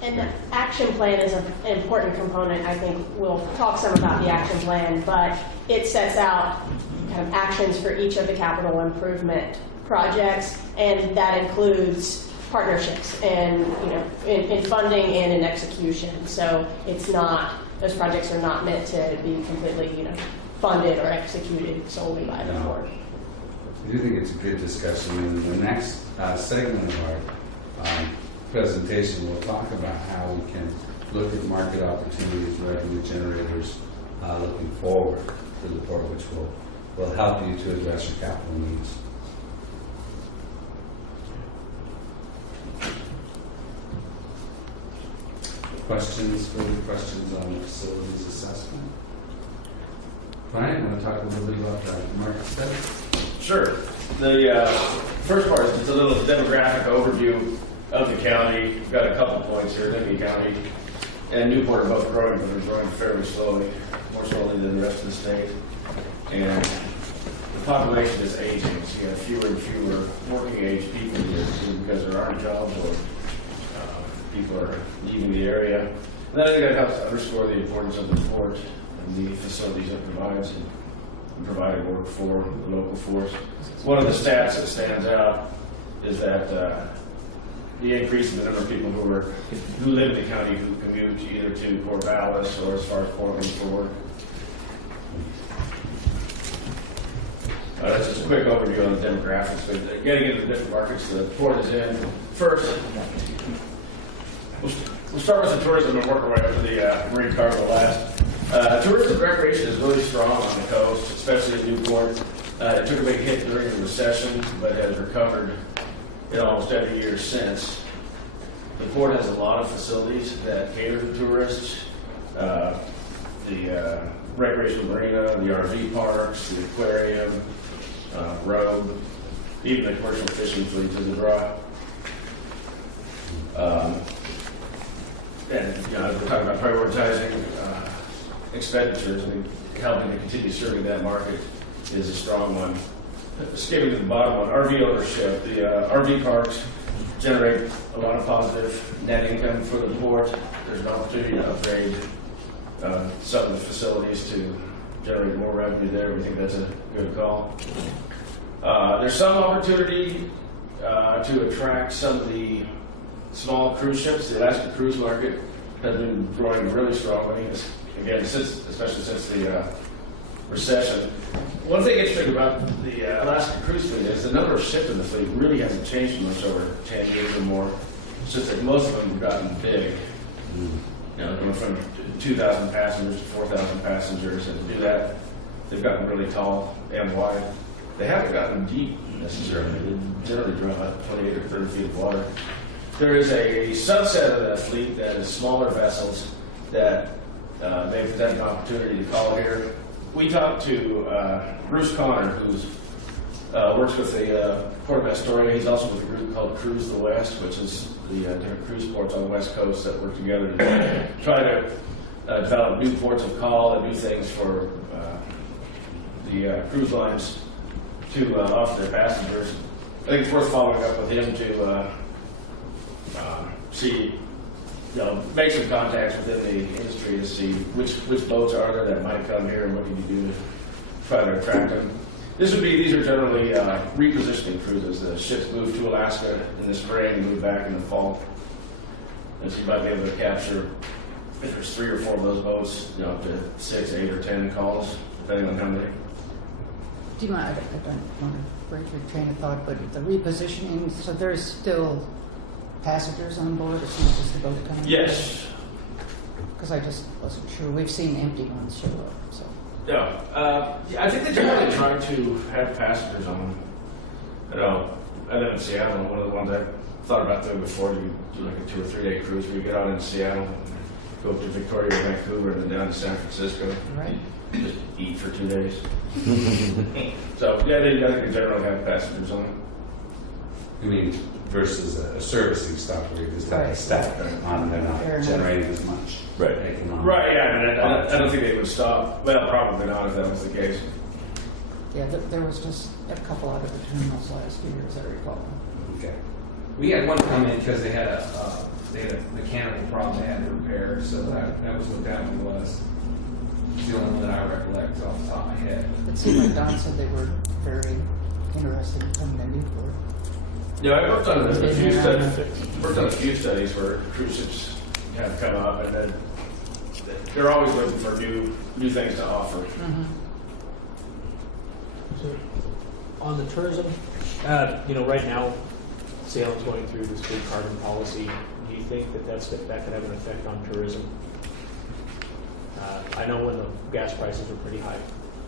And the action plan is an important component. I think we'll talk some about the action plan, but it sets out kind of actions for each of the capital improvement projects, and that includes partnerships and, in funding and in execution. So it's not, those projects are not meant to be completely, funded or executed solely by the board. I do think it's a good discussion. And the next segment of our presentation, we'll talk about how we can look at market opportunities, revenue generators looking forward for the port, which will help you to address your capital needs. Further questions on the facilities assessment? Brian, you want to talk a little bit about the market study? Sure. The first part is just a little demographic overview of the county. We've got a couple points here. Lincoln County and Newport are both growing, but they're growing fairly slowly, more slowly than the rest of the state. And the population is aging, so you have fewer and fewer working age people here because there aren't jobs or people are leaving the area. And I think that helps underscore the importance of the port and the facilities it provides and providing work for the local force. One of the stats that stands out is that the increase in the number of people who live in the county who commute either to Corvallis or as far as Portland for work. That's just a quick overview on the demographics. But getting into the different markets the port is in. First, we'll start with the tourism and work our way up to the marine cargo last. Tourism and recreation is really strong on the coast, especially in Newport. It took a big hit during the recession, but has recovered in almost every year since. The port has a lot of facilities that cater to tourists. The recreational marina, the RV parks, the aquarium, road, even the commercial fishing fleet is a draw. And we're talking about prioritizing expenditures. I think helping to continue serving that market is a strong one. Skipping to the bottom one, RV ownership. The RV parks generate a lot of positive net income for the port. There's an opportunity to upgrade some of the facilities to generate more revenue there. We think that's a good call. There's some opportunity to attract some of the small cruise ships. The Alaska cruise market has been growing really strongly, again, especially since the recession. One thing interesting about the Alaska cruise fleet is the number of ships in the fleet really hasn't changed much over 10 years or more. It's just that most of them have gotten big. Going from 2,000 passengers to 4,000 passengers, and to do that, they've gotten really tall and wide. They haven't gotten deep necessarily. They generally draw about 28 or 30 feet of water. There is a subset of that fleet that is smaller vessels that may present an opportunity to call here. We talked to Bruce Connor, who works with the Port of Astoria. He's also with a group called Cruise the West, which is the different cruise ports on the West Coast that work together to try to develop new ports of call and new things for the cruise lines to offer their passengers. I think it's worth following up with him to see, make some contacts within the industry to see which boats are there that might come here and what can you do to try to attract them. These are generally repositioning cruises. The ships move to Alaska in the spring and move back in the fall. And so you might be able to capture, if there's 3 or 4 of those boats, up to 6, 8, or 10 calls, depending on how many. Do you mind, I don't want to break your train of thought, but the repositioning, so there's still passengers on board, it's not just the boat coming? Yes. Because I just wasn't sure. We've seen empty ones show up, so. Yeah, I think they generally try to have passengers on them. I live in Seattle, and one of the ones I thought about doing before, you do like a 2 or 3 day cruise where you get out in Seattle, go up to Victoria, Vancouver, and then down to San Francisco. Right. Just eat for 2 days. So, yeah, they generally have passengers on them. I mean, versus a servicing stop where you just have a staff on, they're not Fair enough. generating as much. Right. Economic. Right, yeah, I don't think they would stop. Well, probably not if that was the case. Yeah, there was just a couple out of the terminals last year, as I recall. Okay. We had one come in because they had a mechanical problem they had to repair, so that was what that one was. It's the only one that I recollect off the top of my head. It seemed like Don said they were very interested in coming to Newport. Yeah, I worked on Been a few studies where cruise ships have come up, and then they're always looking for new things to offer. So, on the tourism, right now, Salem's going through this big carbon policy. Do you think that that could have an effect on tourism? I know when the gas prices were pretty high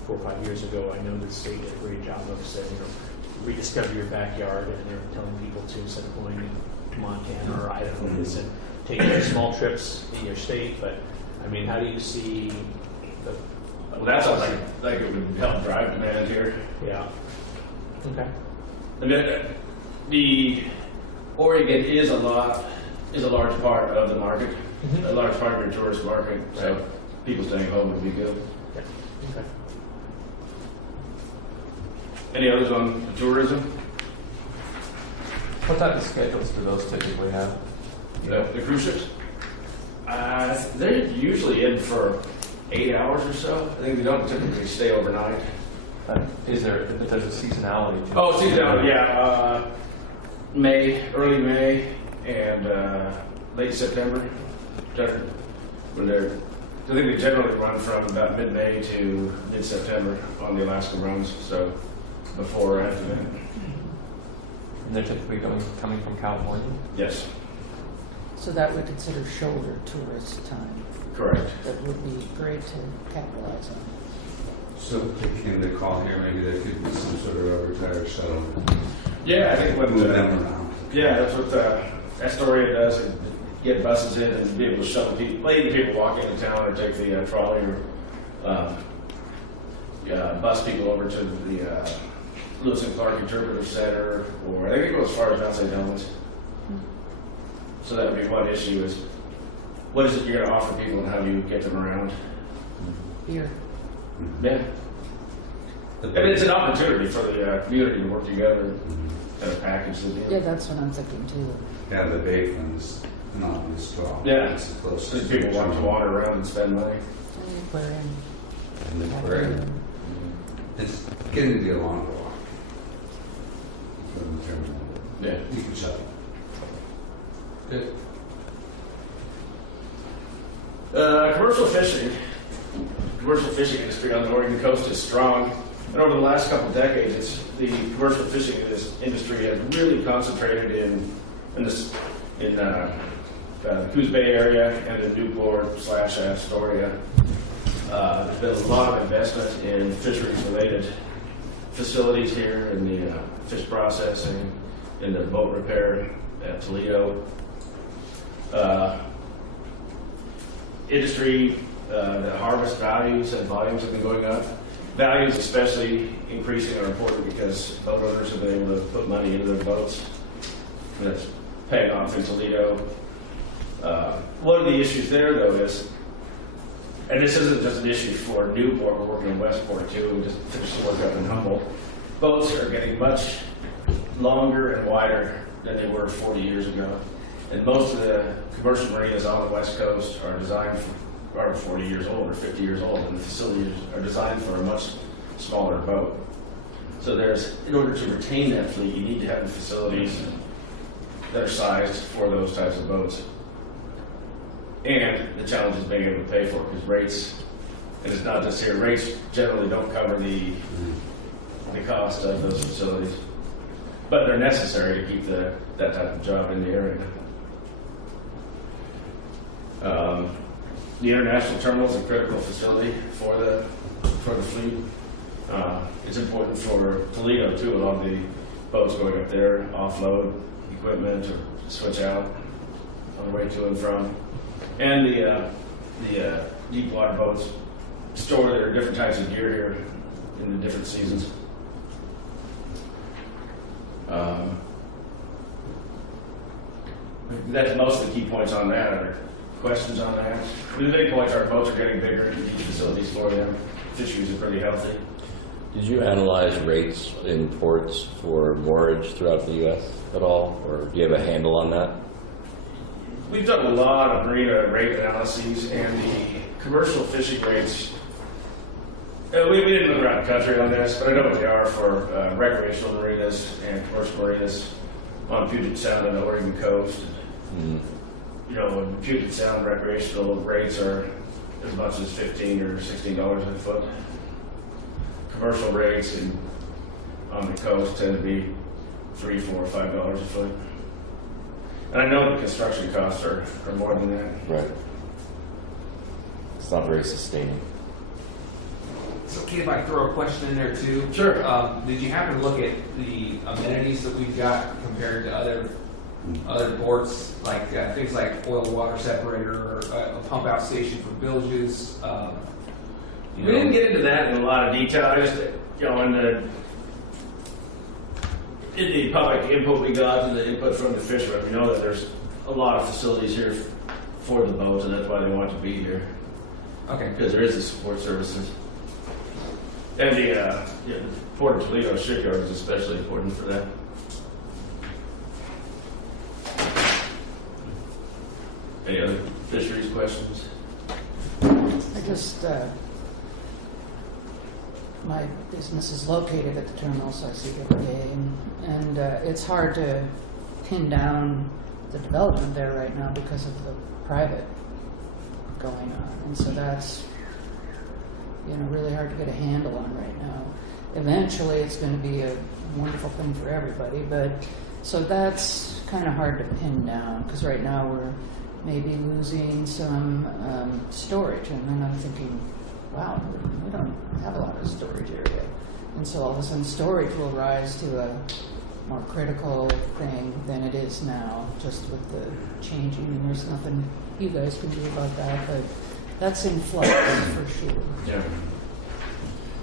4 or 5 years ago, I know the state did a great job of saying, rediscover your backyard, and they're telling people to, instead of going to Montana or Idaho, and taking small trips in your state. But I mean, how do you see the? Well, that sounds like it would help drive demand here. Yeah. Okay. And then the Oregon is a large part of the market, a large part of your tourist market. So people staying home would be good. Yeah. Okay. Any others on the tourism? What type of schedules do those typically have? The cruise ships? They're usually in for 8 hours or so. I think they don't typically stay overnight. If there's a seasonality to it? Oh, seasonality, yeah. Early May, and late September. I think they generally run from about mid-May to mid-September on the Alaska runs, so before or after that. And they're typically coming from California? Yes, So that would consider shoulder tourist time. correct. That would be great to capitalize on. So taking the call here, maybe there could be some sort of rubber-tired shuttle. Yeah, I think what Move them around. yeah, that's what Astoria does. It get buses in and be able to shuttle people, letting people walk into town or take the trolley or bus people over to the Lewis and Clark Interpretive Center, or I think it goes as far as Mount St. Helens. So that would be one issue: is what is it you're going to offer people and how do you get them around? Here. Yeah. I mean, it's an opportunity for the community to work together and kind of package the deal. Yeah, that's what I'm thinking too. Yeah, the big one's not as strong. Yeah. It's the closest. So people want to wander around and spend money. We're in. And then we're in. It's getting to be a longer walk. From the terminal. Yeah. You can shuttle. Good. Commercial fishing industry on the Oregon coast is strong, and over the last couple of decades, the commercial fishing industry has really concentrated in the Coos Bay area and in Newport/Astoria. There's been a lot of investment in fisheries-related facilities here, in the fish processing, in the boat repair at Toledo. Industry, the harvest values and volumes have been going up. Values especially increasing are important because boat owners have been able to put money into their boats. That's paying off in Toledo. One of the issues there, though, is, and this isn't just an issue for Newport, we're working in Westport too, we just finished the work up in Humboldt. Boats are getting much longer and wider than they were 40 years ago. And most of the commercial marinas on the West Coast are designed for, are 40 years old or 50 years old, and the facilities are designed for a much smaller boat. So in order to retain that fleet, you need to have the facilities that are sized for those types of boats. And the challenge is being able to pay for it, because rates, and it's not just here, rates generally don't cover the cost of those facilities. But they're necessary to keep that type of job in the area. The international terminal is a critical facility for the fleet. It's important for Toledo too, with all the boats going up there, offload equipment or switch out on the way to and from. And the deep water boats store their different types of gear here in the different seasons. That's most of the key points on that. Are there questions on that? The big points are boats are getting bigger, you need facilities for them. Fisheries are pretty healthy. Did you analyze rates in ports for moorage throughout the U.S. at all, or do you have a handle on that? We've done a lot of marina rate analyses, and the commercial fishing rates, we didn't look around the country on this, but I know what they are for recreational marinas and commercial marinas on Puget Sound and the Oregon coast. You know, in Puget Sound, recreational rates are as much as $15 or $16 a foot. Commercial rates on the coast tend to be $3, $4, $5 a foot. And I know the construction costs are more than that. Right. It's not very sustaining. It's okay if I throw a question in there too? Sure. Did you happen to look at the amenities that we've got compared to other ports, like things like oil water separator or a pump out station for bilges? We didn't get into that in a lot of detail. I just, in the public input we got and the input from the fishermen, we know that there's a lot of facilities here for the boats, and that's why they want to be here. Okay. Because there is the support services. And the Port of Toledo shipyard is especially important for that. Any other fisheries questions? I just, my business is located at the terminal, so I see it every day, and it's hard to pin down the development there right now because of the private going on, and so that's, really hard to get a handle on right now. Eventually, it's going to be a wonderful thing for everybody, but so that's kind of hard to pin down, because right now we're maybe losing some storage, and then I'm thinking, wow, we don't have a lot of storage area. And so all of a sudden storage will rise to a more critical thing than it is now, just with the changing, and there's nothing you guys can do about that, but that's in flux for sure. Yeah.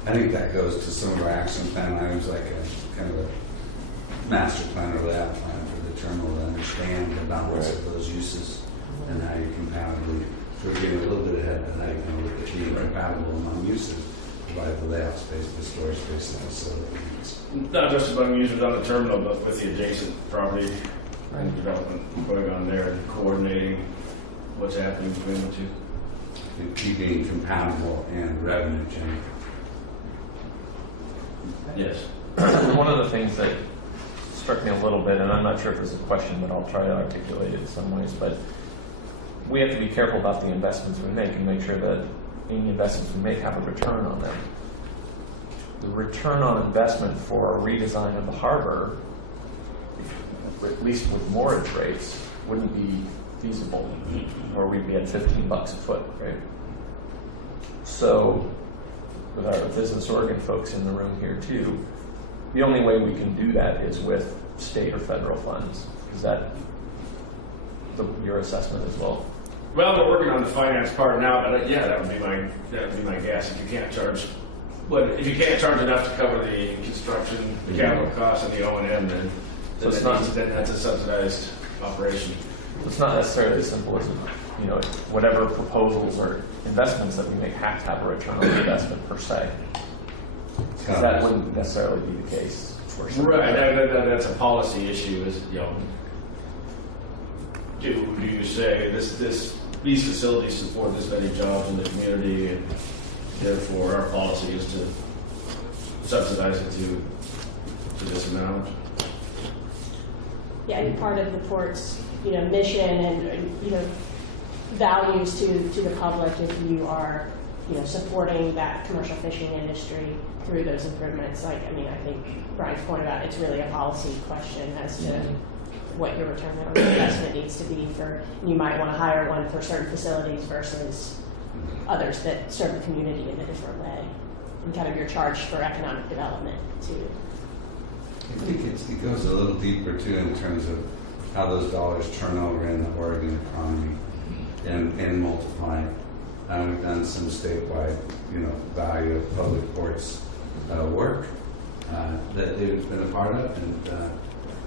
I think that goes to some of our action plan items, like a kind of a master plan or layout plan for the terminal to understand the balance of those uses and how you compatibly, so we're getting a little bit ahead of how you can look at being compatible among uses, provide the layout space, the storage space, and facility needs. Not just among users on the terminal, but with the adjacent property Right. and development going on there, and coordinating what's happening between the two. And keeping compatible and revenue generating. Yes. One of the things that struck me a little bit, and I'm not sure if this is a question, but I'll try to articulate it in some ways, but we have to be careful about the investments we make and make sure that any investments we make have a return on them. The return on investment for a redesign of the harbor, at least with mortgage rates, wouldn't be feasible, or we'd be at $15 a foot, right? So, with our Business Oregon folks in the room here too, the only way we can do that is with state or federal funds. Is that your assessment as well? Well, we're working on the finance part now, but yeah, that would be my guess. If you can't charge, if you can't charge enough to cover the construction, the capital costs, and the O&M, then So it's then that's a subsidized operation. It's not necessarily as simple as, whatever proposals or investments that we make have to have a return on investment per se. Because that wouldn't necessarily be the case for sure. Right, that's a policy issue. Is do you say these facilities support this many jobs in the community, and therefore our policy is to subsidize it to this amount? Yeah, and part of the port's, mission and, values to the public, if you are, supporting that commercial fishing industry through those improvements. I think Brian's pointed out, it's really a policy question as to what your return on investment needs to be you might want to hire one for certain facilities versus others that serve the community in a different way. And kind of your charge for economic development too. I think it goes a little deeper too in terms of how those dollars turn over in the Oregon economy and multiply. We've done some statewide, value of public ports work that they've been a part of, and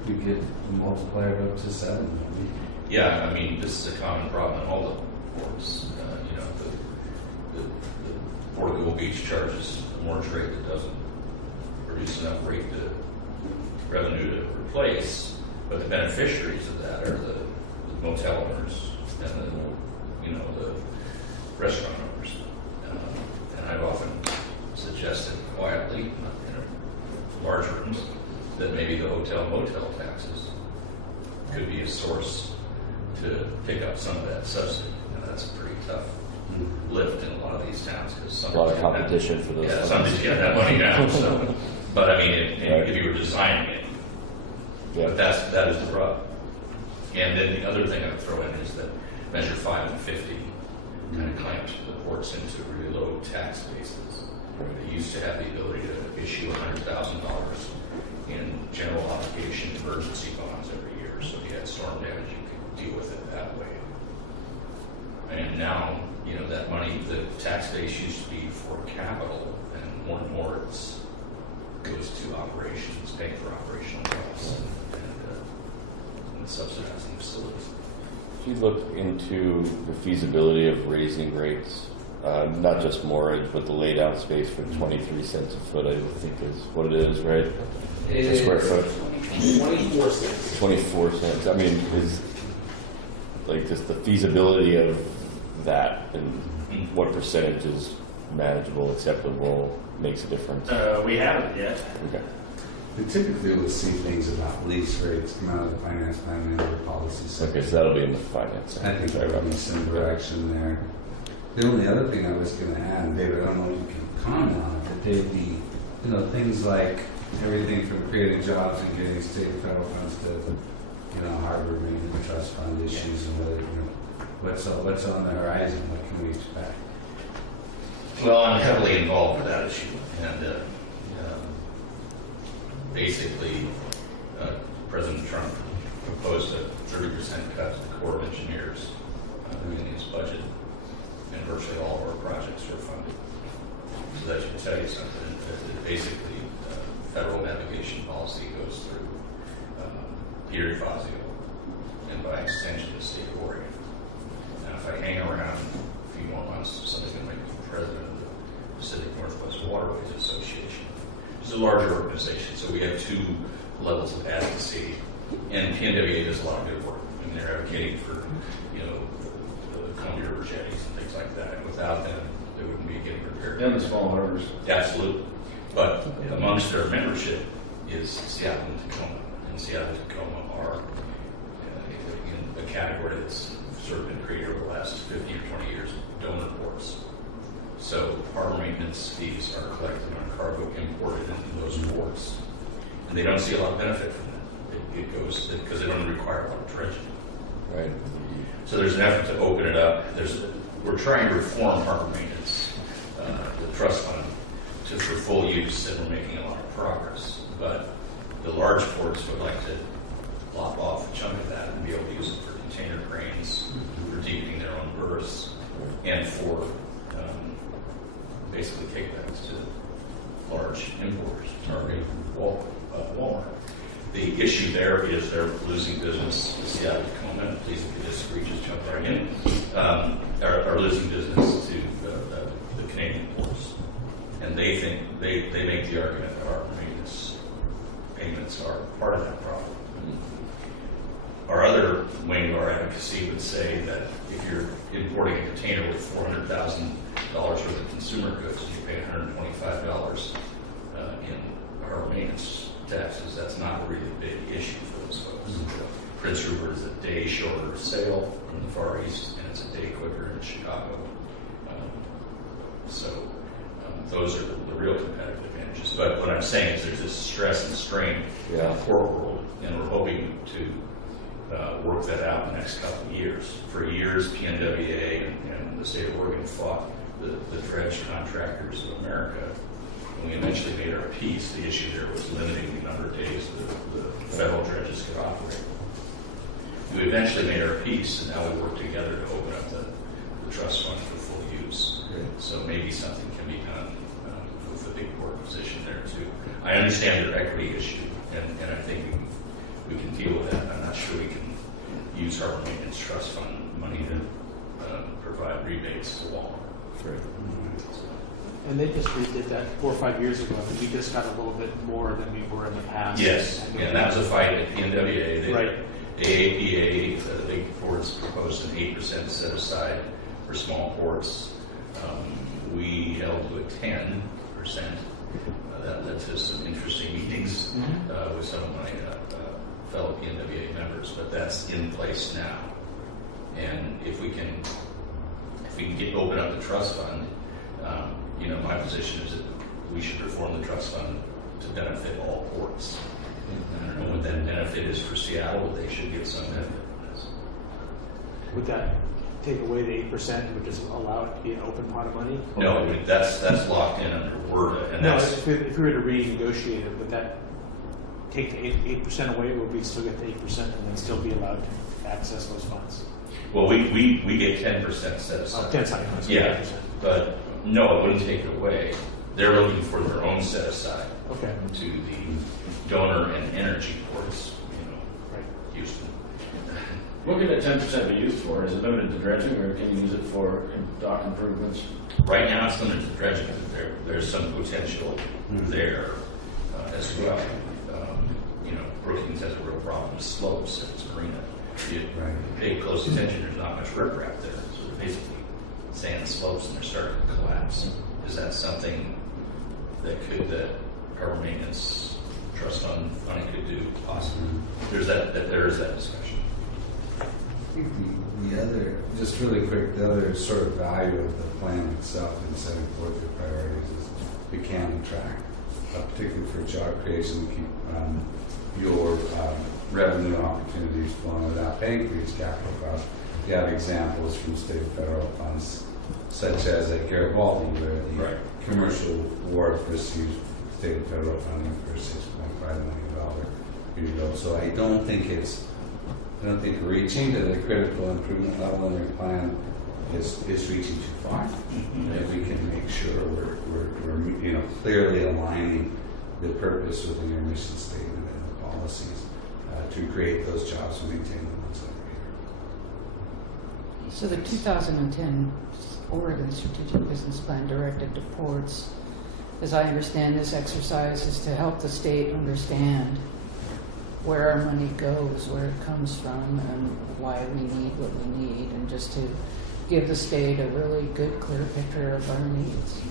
we get a multiplier up to 7. Yeah, this is a common problem in all the ports. The Port of Gold Beach charges a mortgage rate that doesn't produce enough revenue to replace, but the beneficiaries of that are the motel owners and the restaurant owners. And I've often suggested quietly in large rooms that maybe the hotel-motel taxes could be a source to pick up some of that subsidy. And that's a pretty tough lift in a lot of these towns because A lot of competition for those. some of these get that money now. So, but if you were designing it, Yeah. but that is the rub. And then the other thing I would throw in is that Measure 5 and 50 kind of clamps the ports into really low tax bases. They used to have the ability to issue $100,000 in general obligation emergency bonds every year. So if you had storm damage, you could deal with it that way. And now, that money, the tax base used to be for capital, and more it goes to operations, paying for operational costs and subsidizing facilities. If you look into the feasibility of raising rates, not just mortgage, but the laid out space for 23 cents a foot, I think is what it is, right? A square foot. 24 cents. 24 cents. Is just the feasibility of that and what percentage is manageable, acceptable, makes a difference. We haven't yet. Okay. We typically will see things about lease rates come out of the finance plan and the policy section. Okay, so that'll be in the finance. I think there will be some direction there. The only other thing I was going to add, David, I don't know if you can comment on it, but they'd be, things like everything from creating jobs and getting state and federal funds to, harbor maintenance trust fund issues and whether, what's on the horizon, what can we expect? Well, I'm heavily involved with that issue, and basically, President Trump proposed a 30% cut to the Corps of Engineers in his budget, and virtually all of our projects were funded. So that should tell you something. Basically, federal navigation policy goes through Peter Fazio, and by extension, the state of Oregon. Now, if I hang around a few more months, somebody's going to make me president of the Pacific Northwest Waterways Association. It's a larger organization, so we have two levels of advocacy, and PNWA does a lot of good work. I mean, they're advocating for, the Columbia River jetties and things like that. Without them, they wouldn't be getting repaired. And the small harbors. Absolutely. But amongst our membership is Seattle and Tacoma. And Seattle and Tacoma are in a category that's sort of been created over the last 15 or 20 years, donor ports. So harbor maintenance fees are collected on cargo imported into those ports. And they don't see a lot of benefit from that. It goes, because they don't require a lot of dredging. Right. So there's an effort to open it up. We're trying to reform harbor maintenance, the trust fund, for full use, and we're making a lot of progress. But the large ports would like to lop off a chunk of that and be able to use it for container cranes, for deepening their own berths, and for basically kickbacks to large importers, Target, Walmart. The issue there is they're losing business. The Seattle Tacoma, please if you disagree, just jump right in, are losing business to the Canadian ports. And they think, they make the argument that our maintenance payments are part of that problem. Our other wing of our advocacy would say that if you're importing a container with $400,000 worth of consumer goods and you pay $125 in harbor maintenance taxes, that's not a really big issue for those folks. Prince Rupert is a day shorter sail from the Far East, and it's a day quicker in Chicago. Those are the real competitive advantages. But what I'm saying is there's this stress and strain in the port world, and we're hoping to work that out in the next couple of years. For years, PNWA and the state of Oregon fought the dredge contractors of America. When we eventually made our peace, the issue there was limiting the number of days the federal dredges could operate. We eventually made our peace, and now we work together to open up the trust fund for full use. So maybe something can be done with the big port position there too. I understand their equity issue, and I think we can deal with that. I'm not sure we can use harbor maintenance trust fund money to provide rebates to Walmart. And they just redid that 4 or 5 years ago. We just got a little bit more than we were in the past. Yes, and that was a fight at PNWA. Right. AAPA, the big ports, proposed an 8% set aside for small ports. We held to a 10%. That led to some interesting meetings with some of my fellow PNWA members, but that's in place now. And if we can open up the trust fund, my position is that we should reform the trust fund to benefit all ports. I don't know what that benefit is for Seattle, but they should get some benefit from this. Would that take away the 8% and would just allow it to be an open pot of money? No, that's locked in under WRDA, and No, that's if we were to renegotiate it, would that take the 8% away, or would we still get the 8% and then still be allowed to access those funds? well, we get 10% set aside. 10 seconds. Yeah, but no, it wouldn't take it away. They're looking for their own set aside Okay. to the donor and energy ports, Right. Houston. What can that 10% be used for? Is it limited to dredging, or can you use it for dock improvements? Right now, it's limited to dredging. There's some potential there as well. Brookings has a real problem with slopes at its marina. You pay close attention, there's not much riprap there. So they're basically sand slopes and they're starting to collapse. Is that something that harbor maintenance trust fund money could do? Possibly. There is that discussion. I think the other, just really quick, the other sort of value of the plan itself in setting forth the priorities is we can track, particularly for job creation, keep your revenue opportunities flowing without paying for these capital costs. You have examples from state and federal funds such as at Garibaldi, where the Right. commercial wharf received state and federal funding for a $6.5 million rebuild. So I don't think reaching to the critical improvement level in your plan is reaching too far. If we can make sure we're clearly aligning the purpose within your mission statement and the policies to create those jobs and maintain the ones that are here. So the 2010 Oregon Strategic Business Plan directed to ports, as I understand this exercise, is to help the state understand where our money goes, where it comes from, and why we need what we need, and just to give the state a really good, clear picture of our needs.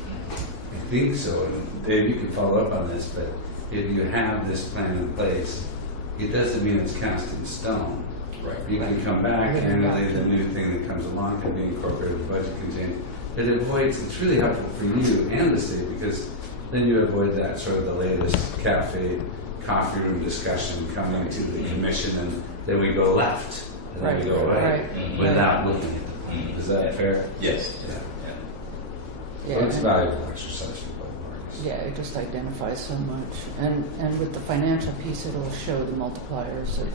I think so, and Dave, you can follow up on this, but if you have this plan in place, it doesn't mean it's cast in stone. Right. You can come back and the new thing that comes along can be incorporated, the budget contained. But it's really helpful for you and the state, because then you avoid that sort of the latest coffee room discussion coming to the commission, and then we go left, and then we go right, without looking at the plan. Is that fair? Yes. Yeah. Yeah, Well, it's a and- valuable exercise for both parties. Yeah, it just identifies so much. And with the financial piece, it'll show the multipliers of,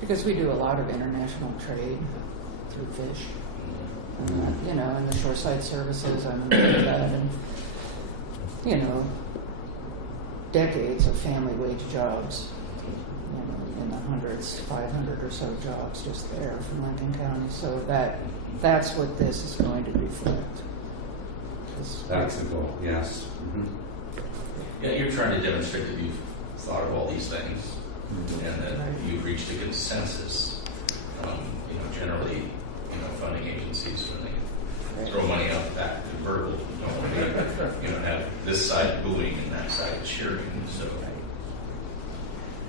because we do a lot of international trade through fish. And the shoreside services, I'm aware of that, and, decades of family wage jobs, in the hundreds, 500 or so jobs just there from Lincoln County. So that's what this is going to reflect. That's the goal, yes. Yeah, you're trying to demonstrate that you've thought of all these things and that you've reached a consensus. Generally, funding agencies, when they throw money out the back of the convertible, don't want to have this side booing and that side cheering. So,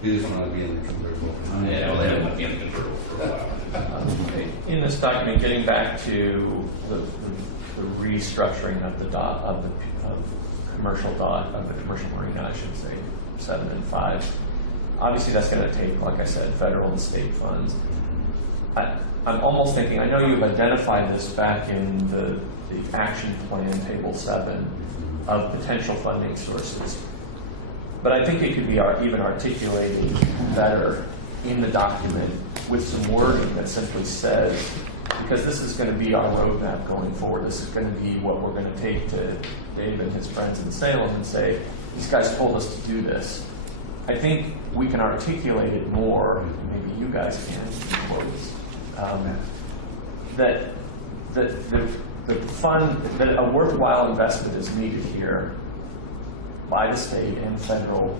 You just want to be in the convertible. yeah, well, they don't want to be in the convertible for a while. In this document, getting back to the restructuring of the commercial marina, I should say, 7 and 5. Obviously, that's going to take, like I said, federal and state funds. I'm almost thinking, I know you've identified this back in the action plan, table 7, of potential funding sources. But I think it could be even articulated better in the document with some wording that simply says, because this is going to be our roadmap going forward. This is going to be what we're going to take to Dave and his friends in Salem and say, these guys told us to do this. I think we can articulate it more, maybe you guys can, quotes, that the fund, that a worthwhile investment is needed here by the state and federal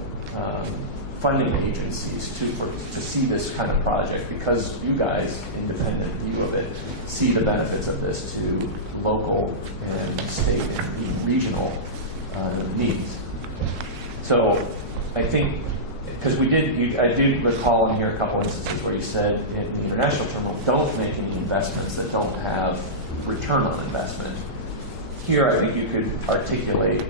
funding agencies to see this kind of project, because you guys, independent view of it, see the benefits of this to local and state and regional needs. So I think, because I did recall in here a couple instances where you said in the international terminal, don't make any investments that don't have return on investment. Here, I think you could articulate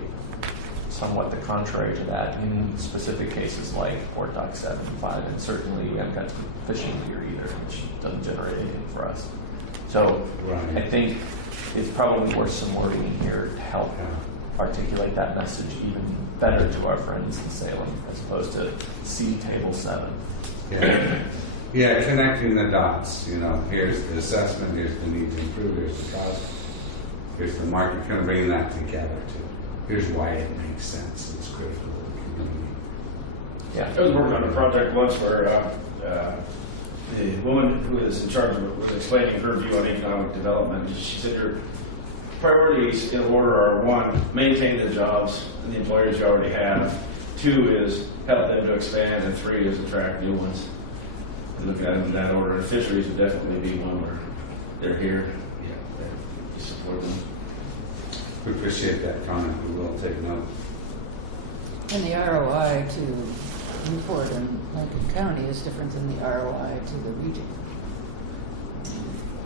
somewhat the contrary to that in specific cases like Port Dock 7 and 5, and certainly we haven't got fishing here either, which doesn't generate anything for us. So I think it's probably worth some wording in here to help articulate that message even better to our friends in Salem, as opposed to see table 7. Yeah, connecting the dots. Here's the assessment, here's the need to improve, here's the cost, here's the market. Kind of bringing that together too. Here's why it makes sense. It's critical to the community. Yeah. I was working on a project once where the woman who was in charge of it was explaining her view on economic development. She said your priorities in order are: 1, maintain the jobs and the employers you already have; 2 is help them to expand; and 3 is attract new ones. And look at them in that order. And fisheries would definitely be one where they're here. You support them. We appreciate that comment. We will take note. And the ROI to Newport and Lincoln County is different than the ROI to the region.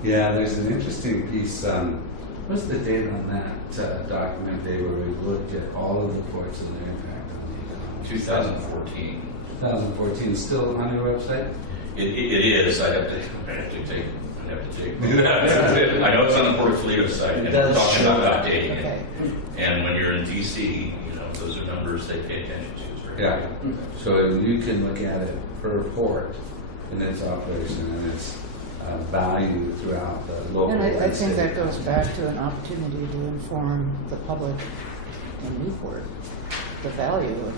Yeah, there's an interesting piece. What's the date on that document, Dave, where we looked at all of the ports and their impact on the economy? 2014. 2014, still on your website? It is. I have to take an have to take. I know it's on the Port of Toledo site, and we're talking about updating it. Okay. And when you're in DC, those are numbers they pay attention to. It's very Yeah, so you can look at it per port in its operation and its value throughout the local. And I and think state that goes economies. back to an opportunity to inform the public in Newport the value of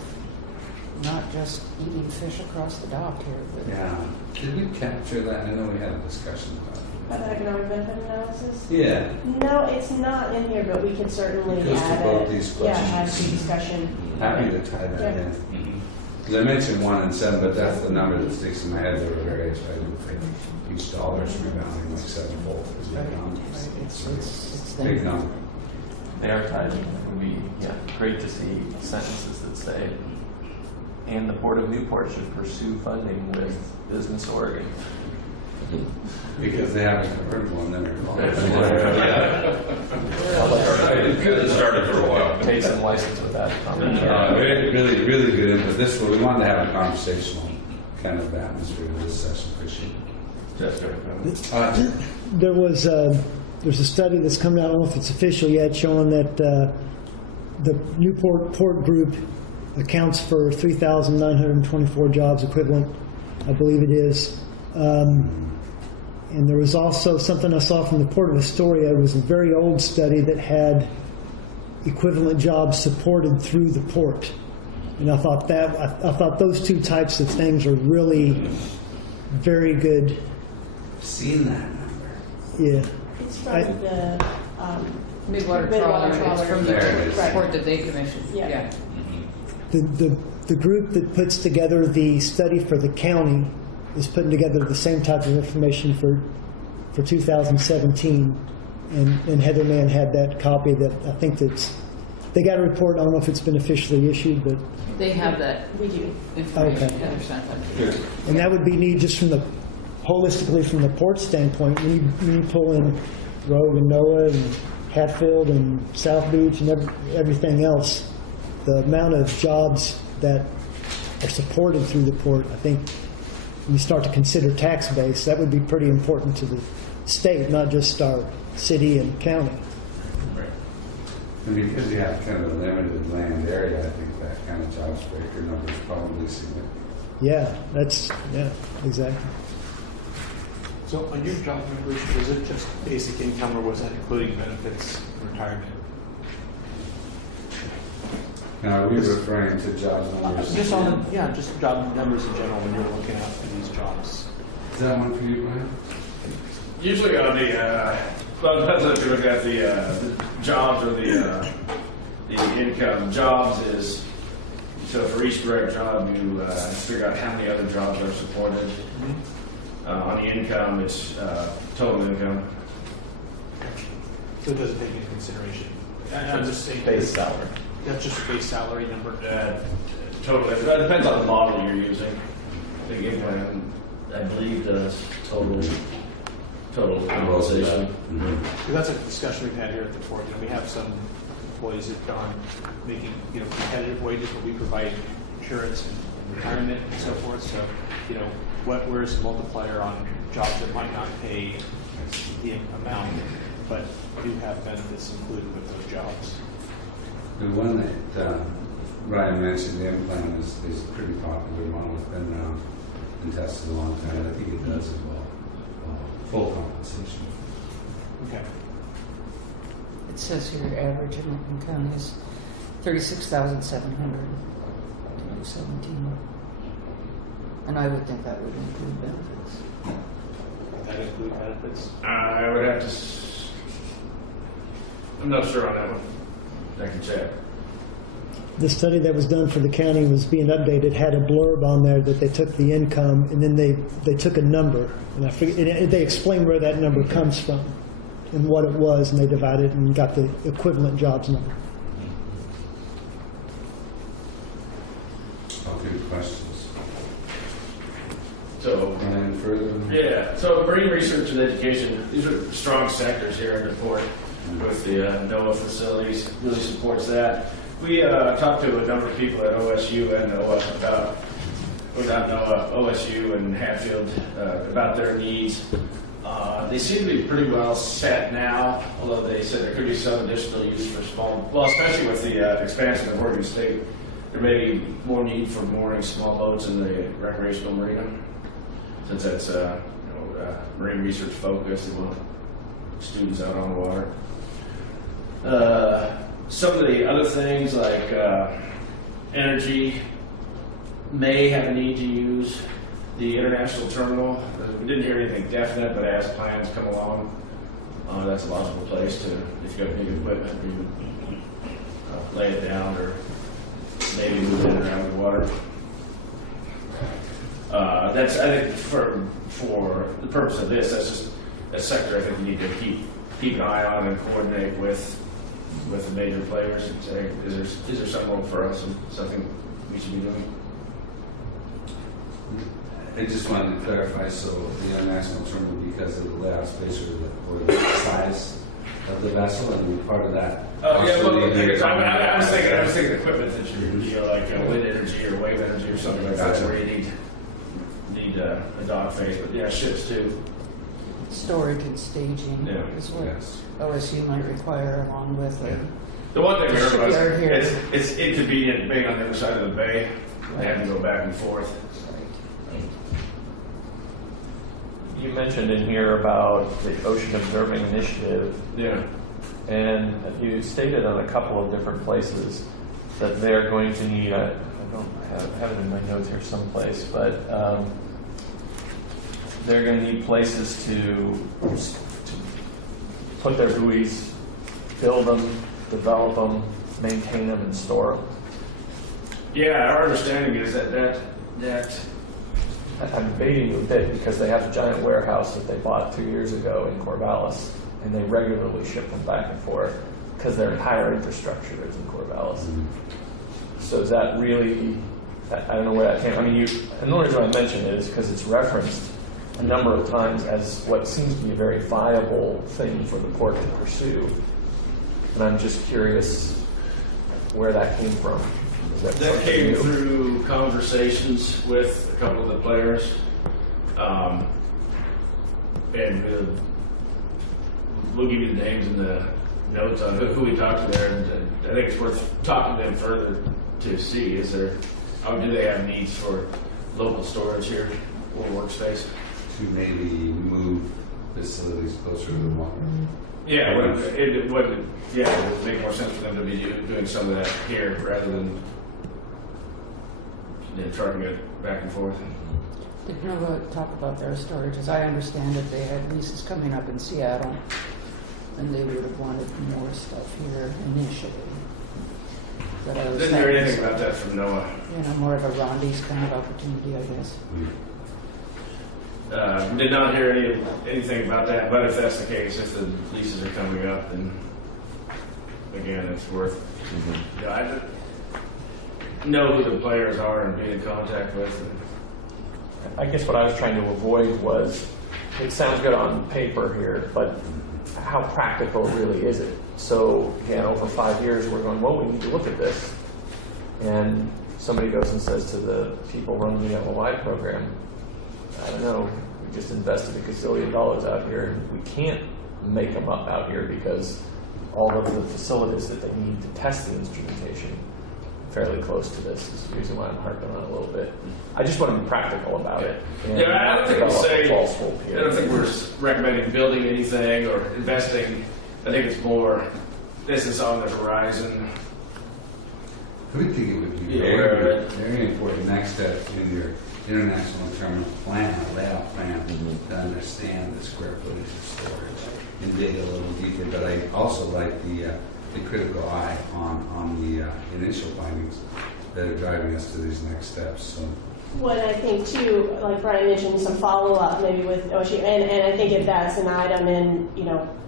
not just eating fish across the dock here, but Yeah, did we capture that? I know we had a discussion about it. About the economic benefit analysis? Yeah, No, it's not in here, but we can certainly It goes to add both it. these Yeah, have questions. the discussion. happy to tie that Yeah. in. Mhm. 'Cause I mentioned 1 and 7, but that's the number that sticks in my head. They were very excited. Each dollar is rebounding like 7-fold. It's a big number. it's Big there. number. They are tied. It would be great to see sentences that say, and the Port of Newport should pursue funding with Business Oregon. Because they haven't heard one, then Yeah. It could have started for a while. Take some license with that. Really, really good input. This one, we wanted to have a conversational kind of atmosphere in this session. Appreciate it. There was there's a study that's coming out. I don't know if it's official yet, showing that the Newport Port Group accounts for 3,924 jobs equivalent, I believe it is. And there was also something I saw from the Port of Astoria. It was a very old study that had equivalent jobs supported through the port. And I thought those two types of things are really very good. Seen that number. Yeah. It's from I- the, Midwater Midwater Trawler, it's Trawler. from There it is. the report that they commissioned. Yeah. The group that puts together the study for the county is putting together the same type of information for 2017, and Heather Mann had that copy that I think they got a report. I don't know if it's been officially issued, but They have that we do. information. Okay. Heather sent that. and that would be neat just from the holistically from the port standpoint. When you pull in Rogue and Noah and Hatfield and South Beach and everything else, the amount of jobs that are supported through the port, I think when you start to consider tax base, that would be pretty important to the state, not just our city and county. And because you have kind of a limited land area, I think that kind of jobs per acre number is probably significant. Yeah, exactly. So on your job numbers, was it just basic income or was that including benefits, retirement? Now, are we referring to job numbers? Just on, just job numbers in general when you're looking at these jobs. Is that one for you, Brian? Usually on the, well, it depends if you look at the jobs or the income. Jobs is, so for each direct job, you figure out how many other jobs are supported. On the income, it's total income. So it doesn't take into consideration. I'm just saying. Base salary. That's just a base salary number. Total, that depends on the model you're using. The game plan, I believe, does total compensation. Mm-hmm. That's a discussion we've had here at the port. We have some employees that are making, competitive wages, but we provide insurance and retirement and so forth. So, where's the multiplier on jobs that might not pay the amount, but do have benefits included with those jobs? The one that Brian mentioned, the implant is a pretty popular model. It's been around and tested a long time. I think it does as well. Full compensation. Okay. It says here average in Oakland County is 36,700 in 2017. And I would think that would include benefits. Would that include benefits? I would have to, I'm not sure on that one. I can check. The study that was done for the county was being updated, had a blurb on there that they took the income and then they took a number, and I forget, and they explained where that number comes from and what it was, and they divided and got the equivalent jobs number. All good questions. So, And further? yeah, so marine research and education, these are strong sectors here in the port with the NOAA facilities, really supports that. We talked to a number of people at OSU and NOAA about, or not NOAA, OSU and Hatfield, about their needs They seem to be pretty well set now, although they said there could be some additional use for small, well, especially with the expansion of Oregon State, there may be more need for mooring small boats in the recreational marina, since that's marine research focused. They want students out on the water. Some of the other things like energy may have a need to use the international terminal. We didn't hear anything definite, but as plans come along, that's a logical place to, if you got big equipment, you would lay it down or maybe move it in or out of the water. That's, I think, for the purpose of this, that's just a sector I think we need to keep an eye on and coordinate with the major players and say, is there something for us and something we should be doing? I just wanted to clarify, so the international terminal, because of the layout space or the size of the vessel, and part of that. Oh yeah, also well, the- I was thinking equipment that you know, like wind energy or wave energy or something like that, Gotcha. where you need a dock face, but yeah, ships too. Storage and staging Yeah. is what Yes. OSU might require, along with The one thing we heard was Shipyard here. it's inconvenient being on the other side of the bay. They have to go back and forth. You mentioned in here about the Ocean Observing Initiative, Yeah. and you stated on a couple of different places that they're going to need, I don't have it in my notes here someplace, but they're going to need places to put their buoys, build them, develop them, maintain them, and store them. Yeah, our understanding is that I'm debating you a bit because they have a giant warehouse that they bought 2 years ago in Corvallis, and they regularly ship them back and forth because their entire infrastructure is in Corvallis. So is that really, I don't know where that came, I mean, and the only reason I mention it is because it's referenced a number of times as what seems to be a very viable thing for the port to pursue. And I'm just curious where that came from. Is that something came new? through conversations with a couple of the players, and we'll give you the names and the notes on who we talked to there. And I think it's worth talking to them further to see do they have needs for local storage here or workspace. To maybe move facilities closer to the water. Yeah, it would make more sense for them to be doing some of that here rather than trucking it back and forth. Did Nova talk about their storage? As I understand it, they had leases coming up in Seattle, and they would have wanted more stuff here initially. But I was Didn't hear thinking, anything about that from Noah. more of a Rondi's kind of opportunity, I guess. Did not hear anything about that, but if that's the case, if the leases are coming up, then again, it's worth. I know who the players are and be in contact with. I guess what I was trying to avoid was, it sounds good on paper here, but how practical really is it? So again, over 5 years, we're going, well, we need to look at this. And somebody goes and says to the people running the LOI program, I don't know, we just invested $1 gazillion out here, and we can't make them up out here because all of the facilities that they need to test the instrumentation fairly close to this is the reason why I'm harping on it a little bit. I just want to be practical about it. And Yeah, I don't think develop we'll say. a false hope here. I don't think we're recommending building anything or investing. I think it's more this is on the horizon. I would think it would be Yeah, very, right. very important next step in your international terminal plan, a layout plan, to understand the square footage of storage and dig a little deeper. But I also like the critical eye on the initial findings that are driving us to these next steps. So. What I think too, like Brian mentioned, some follow-up maybe with OSU, and I think if that's an item in,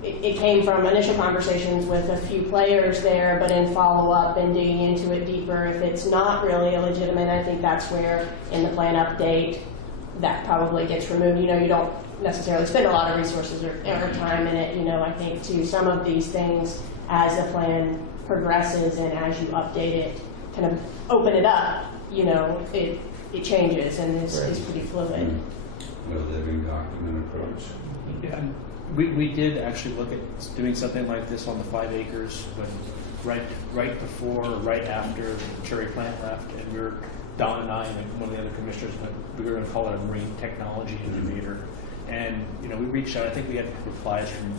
it came from initial conversations with a few players there, but in follow-up and digging into it deeper, if it's not really illegitimate, I think that's where in the plan update, that probably gets removed. You don't necessarily spend a lot of resources or time in it. I think too, some of these things as the plan progresses and as you update it, kind of open it up, it changes and it's pretty fluid. a living document approach. Yeah, we did actually look at doing something like this on the 5 acres when right before or right after the cherry plant left, and we were, Don and I and one of the other commissioners, we were going to call it a marine technology incubator. And, you know, we reached out, I think we had replies from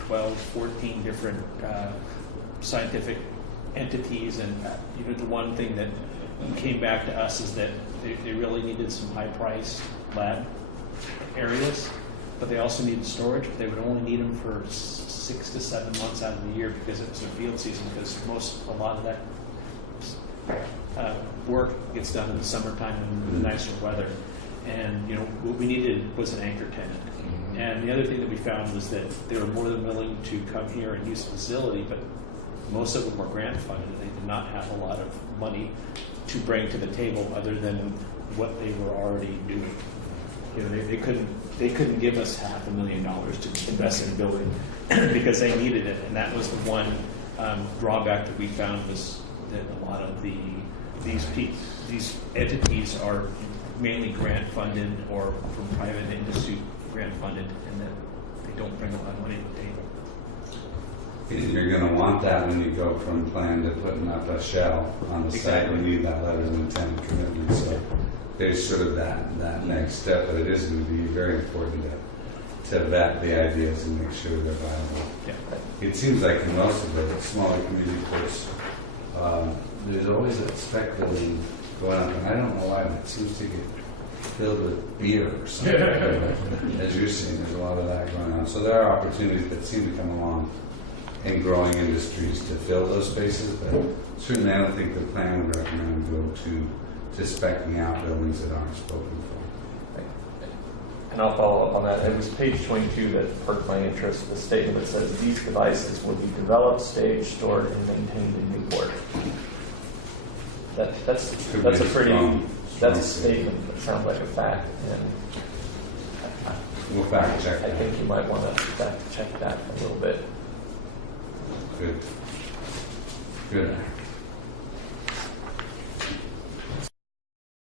12, 14 different scientific entities, and you know, the one thing that came back to us is that they really needed some high-priced lab areas, but they also needed storage, but they would only need them for 6 to 7 months out of the year because it was a field season, because a lot of that work gets done in the summertime and the nicer weather. And you know, what we needed was an anchor tenant. And the other thing that we found was that they were more than willing to come here and use the facility, but most of them were grant funded. They did not have a lot of money to bring to the table other than what they were already doing. You know, they couldn't give us $500,000 to invest in a building because they needed it. And that was the one drawback that we found, was that a lot of these entities are mainly grant funded or from private industry grant funded, and that they don't bring a lot of money to the table. You're going to want that when you go from plan to putting up a shell on the site. You need that letter of intent and commitment. So there's sort of that next step, but it is going to be very important to vet the ideas and make sure they're viable. Yeah. It seems like in most of the smaller community ports, there's always a spec building going up, and I don't know why, but it seems to get filled with beer or something. As you're seeing, there's a lot of that going on. So there are opportunities that seem to come along in growing industries to fill those spaces, but certainly I don't think the plan would recommend go to speccing out buildings that aren't spoken for. And I'll follow up on that. It was page 22 that perked my interest, the statement that says these devices will be developed, staged, stored, and maintained in Newport. That's a pretty, that's a statement that sounds like a fact, and We'll fact check I that. think you might want to fact check that a little bit. Good. Good.